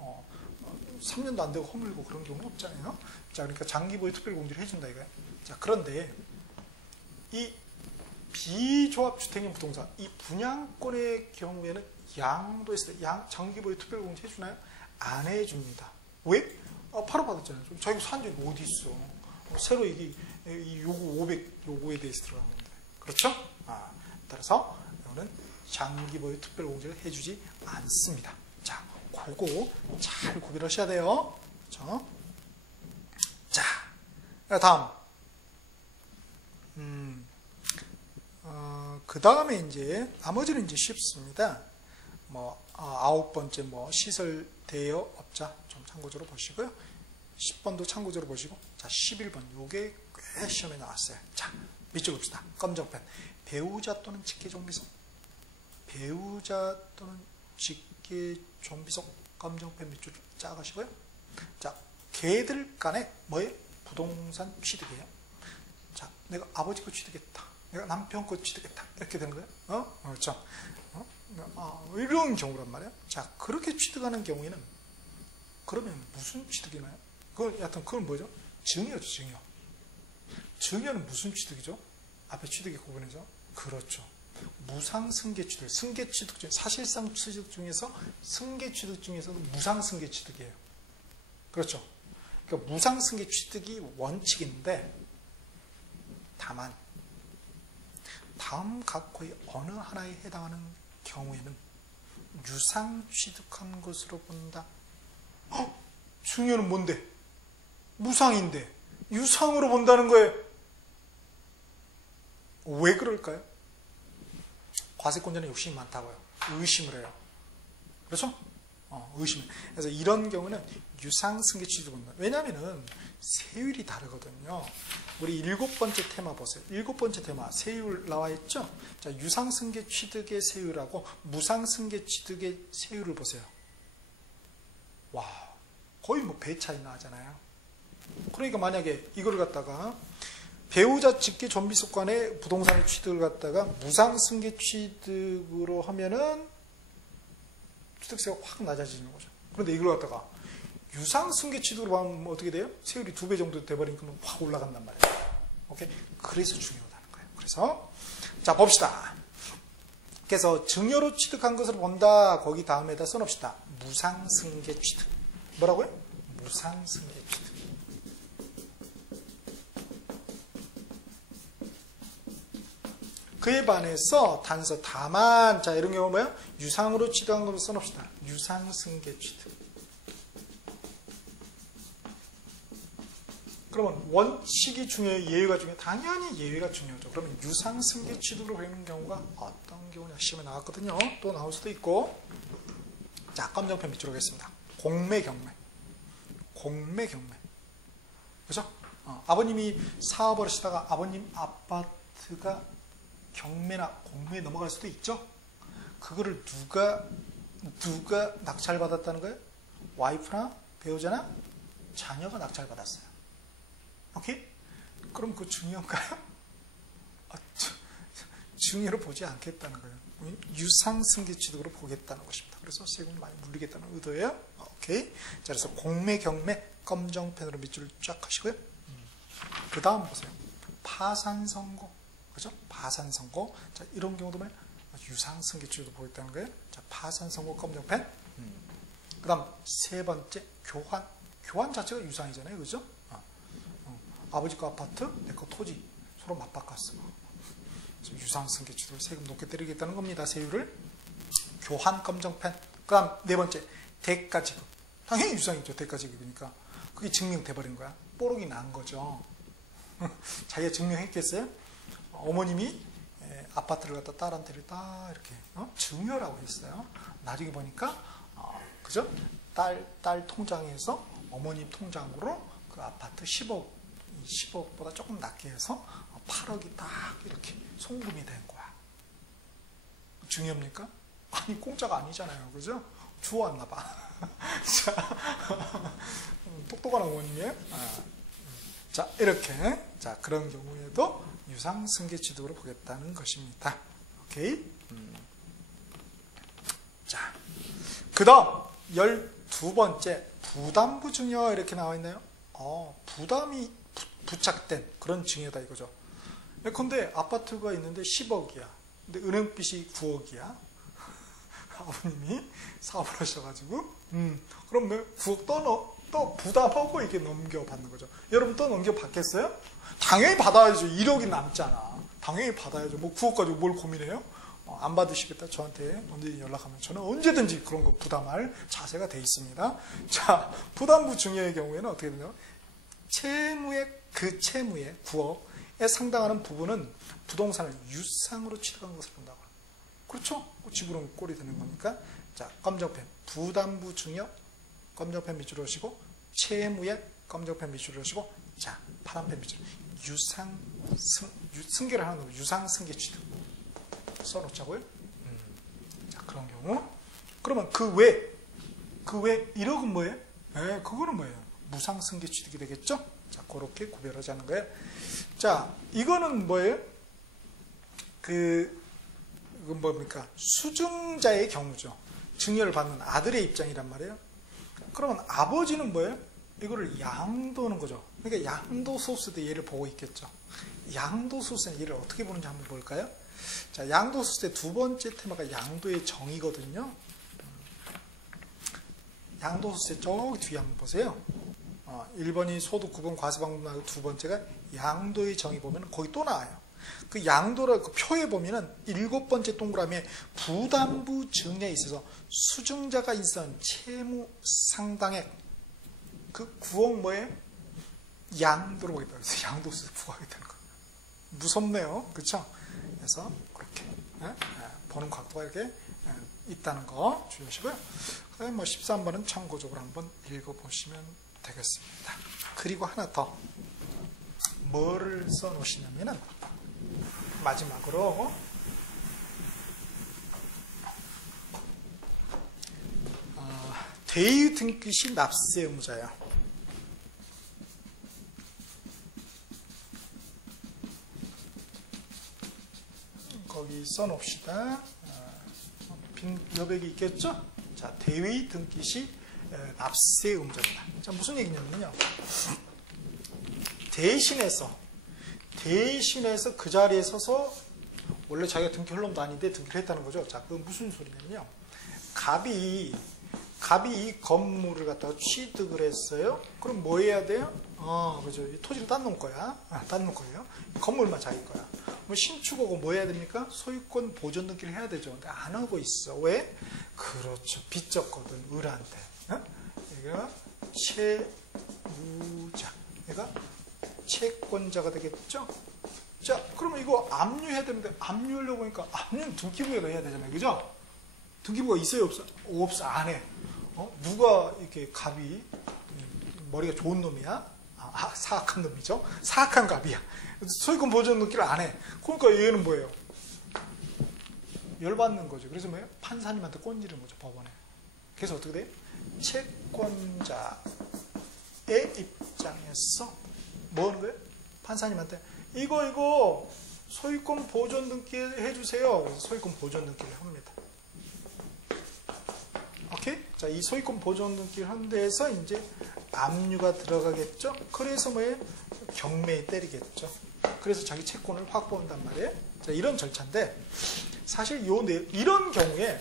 3년도 안 되고 허물고 그런 경우는 없잖아요. 자, 그러니까 장기 보유 특별공제를 해준다 이거예요. 자, 그런데 이 비조합주택용 부동산, 이 분양권의 경우에는 양도했을 때 장기 보유 특별공제 해주나요? 안 해줍니다. 왜? 바로 받았잖아요. 자기가 산 적이 어디 있어? 새로 이 요구 500 요구에 대해서 들어간 건데. 그렇죠? 따라서 이거는 장기 보유 특별공제를 해주지 않습니다. 자, 그거 잘 구별하셔야 돼요. 그렇죠? 자, 다음. 그 다음에 이제 나머지는 이제 쉽습니다. 뭐 9번째 뭐 시설 대여업자 좀 참고적으로 보시고요. 10번도 참고적으로 보시고, 자 11번 요게 꽤 시험에 나왔어요. 자, 밑줄 봅시다. 검정펜. 배우자 또는 직계 좀비속. 배우자 또는 직계 좀비속. 검정펜 밑줄 짜가시고요. 자, 걔들 간에 뭐예요? 부동산 취득이에요. 자, 내가 아버지 거 취득했다. 내가 남편 거 취득했다. 이렇게 되는 거예요. 그렇죠. 이런 경우란 말이에요. 자, 그렇게 취득하는 경우에는 그러면 무슨 취득이나요? 여하튼 그건 뭐죠? 증여죠, 증여. 증여는 무슨 취득이죠? 앞에 취득의 구분에서 그렇죠. 무상승계 취득, 승계 취득 중 사실상 취득 중에서 승계 취득 중에서도 무상승계 취득이에요. 그렇죠. 그러니까 무상승계 취득이 원칙인데 다만 다음 각호의 어느 하나에 해당하는 경우에는 유상 취득한 것으로 본다. 증여는 뭔데? 무상인데 유상으로 본다는 거예요. 왜 그럴까요? 과세권자는 욕심이 많다고요. 의심을 해요. 그렇죠? 의심. 그래서 이런 경우는 유상승계 취득을 본다. 왜냐하면 세율이 다르거든요. 우리 7번째 테마 보세요. 7번째 테마 세율 나와 있죠? 자, 유상승계 취득의 세율하고 무상승계 취득의 세율을 보세요. 와, 거의 뭐 배 차이 나잖아요. 그러니까 만약에 이걸 갖다가 배우자 직계 좀비속 간의 부동산의 취득을 갖다가 무상승계 취득으로 하면은 취득세가 확 낮아지는 거죠. 그런데 이걸 갖다가 유상승계 취득으로 하면 어떻게 돼요? 세율이 2배 정도 돼버리니까 확 올라간단 말이에요. 오케이? 그래서 중요하다는 거예요. 그래서 자, 봅시다. 그래서 증여로 취득한 것을 본다. 거기 다음에다 써놓읍시다. 무상승계 취득. 뭐라고요? 무상승계 취득. 그에 반해서 단서 다만, 자, 이런 경우 뭐야? 유상으로 취득한 것을 써놓읍시다. 유상승계 취득. 그러면 원칙이 중요해요? 예외가 중요해요? 당연히 예외가 중요하죠. 그러면 유상승계 취득으로 되는 경우가 어떤 경우냐? 시험에 나왔거든요. 또 나올 수도 있고. 자, 검정펜 밑으로 하겠습니다. 공매, 경매. 공매, 경매. 그죠? 아버님이 사업을 하시다가 아버님 아파트가 경매나 공매에 넘어갈 수도 있죠. 그거를 누가 낙찰받았다는 거예요? 와이프나 배우자나 자녀가 낙찰받았어요. 오케이? 그럼 그거 중요한가요? 중요로 보지 않겠다는 거예요. 유상승계 취득으로 보겠다는 것입니다. 그래서 세금을 많이 물리겠다는 의도예요. 오케이? 자, 그래서 공매, 경매, 검정펜으로 밑줄을 쫙 하시고요. 그 다음 보세요. 파산 선고. 그죠? 파산 선고. 자, 이런 경우도 말 유상승계 취득도 보겠다는 거예요. 자, 파산 선고 검정펜. 그 다음 세 번째 교환. 교환 자체가 유상이잖아요. 그죠? 아버지 거 아파트, 내 거 토지 서로 맞바꿨어. 유상승계 취득을 세금 높게 때리겠다는 겁니다. 세율을. 교환 검정펜. 그 다음 네 번째 대가 지급. 당연히 유상이죠. 대가 지급이니까. 그게 증명돼 버린 거야. 뽀록이 난 거죠. 자기가 증여했겠어요? 어머님이 아파트를 갖다 딸한테를 딱 이렇게 증여라고 했어요. 나중에 보니까 그죠? 딸 통장에서 어머님 통장으로 그 아파트 10억보다 조금 낮게 해서 8억이 딱 이렇게 송금이 된 거야. 증여입니까? 아니, 공짜가 아니잖아요. 그죠? 주워왔나 봐. 자, 똑똑한 어머님이에요. 자, 이렇게. 자, 그런 경우에도 유상승계 취득으로 보겠다는 것입니다. 오케이? 자, 그 다음 12번째 부담부 증여 이렇게 나와 있나요? 부담이 부착된 그런 증여다 이거죠. 예컨대 아파트가 있는데 10억이야. 근데 은행빚이 9억이야. 아버님이 사업을 하셔가지고 그럼 9억 또 부담하고 이렇게 넘겨받는 거죠. 여러분 또 넘겨받겠어요? 당연히 받아야죠. 1억이 남잖아. 당연히 받아야죠. 뭐 9억 가지고 뭘 고민해요? 안 받으시겠다. 저한테 언제든지 연락하면 저는 언제든지 그런 거 부담할 자세가 돼 있습니다. 자, 부담부 증여의 경우에는 어떻게 되나요? 채무의 9억에 상당하는 부분은 부동산을 유상으로 취득한 것을 본다고. 그렇죠? 집으로 꼴이 되는 거니까. 자, 검정펜 부담부 증여 검정펜 밑줄을 하시고, 채무의 검정펜 밑줄을 하시고, 자, 파란펜 밑줄 승계를 하는 거 유상승계 취득 써놓자고요. 자, 그런 경우. 그러면 그 외 1억은 뭐예요? 네, 그거는 뭐예요? 무상승계 취득이 되겠죠? 자, 그렇게 구별하자는 거예요. 자, 이거는 뭐예요? 이건 뭡니까? 수증자의 경우죠. 증여를 받는 아들의 입장이란 말이에요. 그러면 아버지는 뭐예요? 이거를 양도하는 거죠. 그러니까 양도소득세 얘를 보고 있겠죠. 양도소득세 얘를 어떻게 보는지 한번 볼까요? 자, 양도소득세 두 번째 테마가 양도의 정의거든요. 양도소득세 저기 뒤에 한번 보세요. 1번이 소득 구분 과세방법 나오고 두 번째가 양도의 정의 보면 거기 또 나와요. 그 양도를 그 표에 보면은 7번째 동그라미에 부담부 증여에 있어서 수증자가 인수한 채무 상당액 그 9억 뭐예요? 양도로 보겠다. 그래서 양도세 부과하게 되는 거예요. 무섭네요. 그렇죠? 그래서 그렇게 보는 각도가 이렇게 있다는 거 주의하시고요. 그다음에 뭐 13번은 참고적으로 한번 읽어보시면 되겠습니다. 그리고 하나 더 뭐를 써놓으시냐면은 마지막으로 대의 등기시 납세 의무자예요. 거기 써놓읍시다. 빈 여백이 있겠죠? 자, 대의 등기시 납세 의무자입니다. 자, 무슨 얘기냐면요. 대신해서 그 자리에 서서 원래 자기가 등기할 놈도 아닌데 등기를 했다는 거죠. 자, 그건 무슨 소리냐면요. 갑이 이 건물을 갖다가 취득을 했어요. 그럼 뭐 해야 돼요? 그죠. 토지를 딴 거야. 딴 거예요. 건물만 자기 거야. 뭐 신축하고 뭐 해야 됩니까? 소유권 보존 등기를 해야 되죠. 근데 안 하고 있어. 왜? 그렇죠. 빚졌거든. 을한테. 얘가 채무자. 얘가 채권자가 되겠죠? 자, 그러면 이거 압류해야 되는데 압류하려고 보니까 압류는 등기부에가 해야 되잖아요. 그죠? 등기부가 있어요? 없어? 없어. 안 해. 누가 이렇게 갑이 머리가 좋은 놈이야? 사악한 놈이죠? 사악한 갑이야. 소유권 보존 등기를 안 해. 그러니까 얘는 뭐예요? 열받는 거죠. 그래서 뭐예요? 판사님한테 꼰지르는 거죠. 법원에. 그래서 어떻게 돼요? 채권자의 입장에서 뭐 하는 거예요? 판사님한테 이거 소유권 보존 등기 해주세요. 그래서 소유권 보존 등기를 합니다. 오케이? 자, 이 소유권 보존 등기를 한 데에서 이제 압류가 들어가겠죠? 그래서 뭐예요? 경매에 때리겠죠. 그래서 자기 채권을 확보한단 말이에요. 자, 이런 절차인데 사실 이런 경우에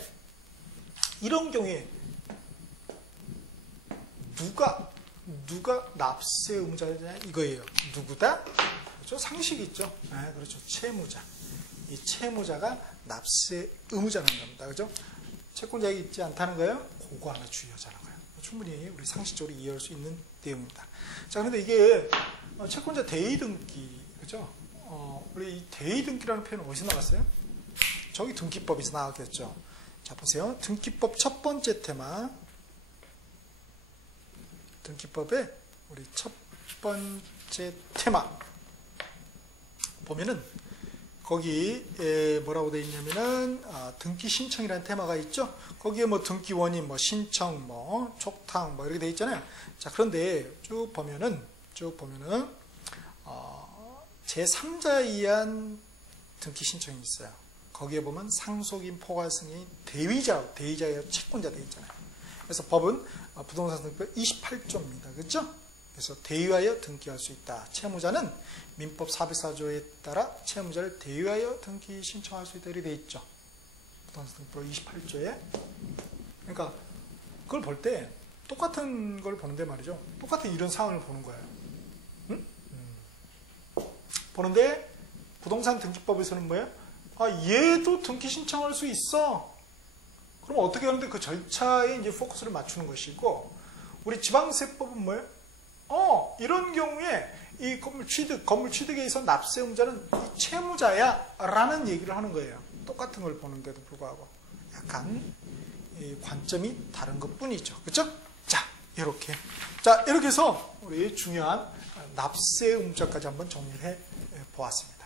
누가 납세 의무자냐 이거예요. 누구다? 그렇죠? 상식이 있죠. 그렇죠. 채무자. 이 채무자가 납세 의무자라는 겁니다. 그죠? 채권자에게 있지 않다는 거예요. 그거 하나 주의하자는 거예요. 충분히 우리 상식적으로 이해할 수 있는 내용입니다. 자, 그런데 이게 채권자 대의등기, 그죠? 우리 이 대의등기라는 표현은 어디서 나왔어요? 저기 등기법에서 나왔겠죠. 자, 보세요. 등기법 첫 번째 테마. 등기법의 우리 첫 번째 테마. 보면은, 거기 뭐라고 되어 있냐면은, 등기 신청이라는 테마가 있죠. 거기에 뭐 등기 원인, 뭐 신청, 뭐 촉탁, 뭐 이렇게 되어 있잖아요. 자, 그런데 쭉 보면은, 제3자에 의한 등기 신청이 있어요. 거기에 보면 상속인, 포괄승인, 대의자예요. 채권자 되어 있잖아요. 그래서 법은 부동산 등기법 28조입니다. 그렇죠? 그래서 대의하여 등기할 수 있다. 채무자는 민법 404조에 따라 채무자를 대의하여 등기 신청할 수 있다. 이렇게 되어 있죠. 부동산 등기법 28조에. 그러니까 그걸 볼 때 똑같은 걸 보는데 말이죠. 똑같은 이런 상황을 보는 거예요. 응? 보는데 부동산 등기법에서는 뭐예요? 얘도 등기 신청할 수 있어. 그럼 어떻게 하는데 그 절차에 이제 포커스를 맞추는 것이고, 우리 지방세법은 뭐예요? 이런 경우에 이 건물 취득에 의해서 납세음자는 이 채무자야 라는 얘기를 하는 거예요. 똑같은 걸 보는데도 불구하고 약간 이 관점이 다른 것 뿐이죠. 그렇죠? 자, 이렇게 해서 우리 중요한 납세음자까지 한번 정리를 해 보았습니다.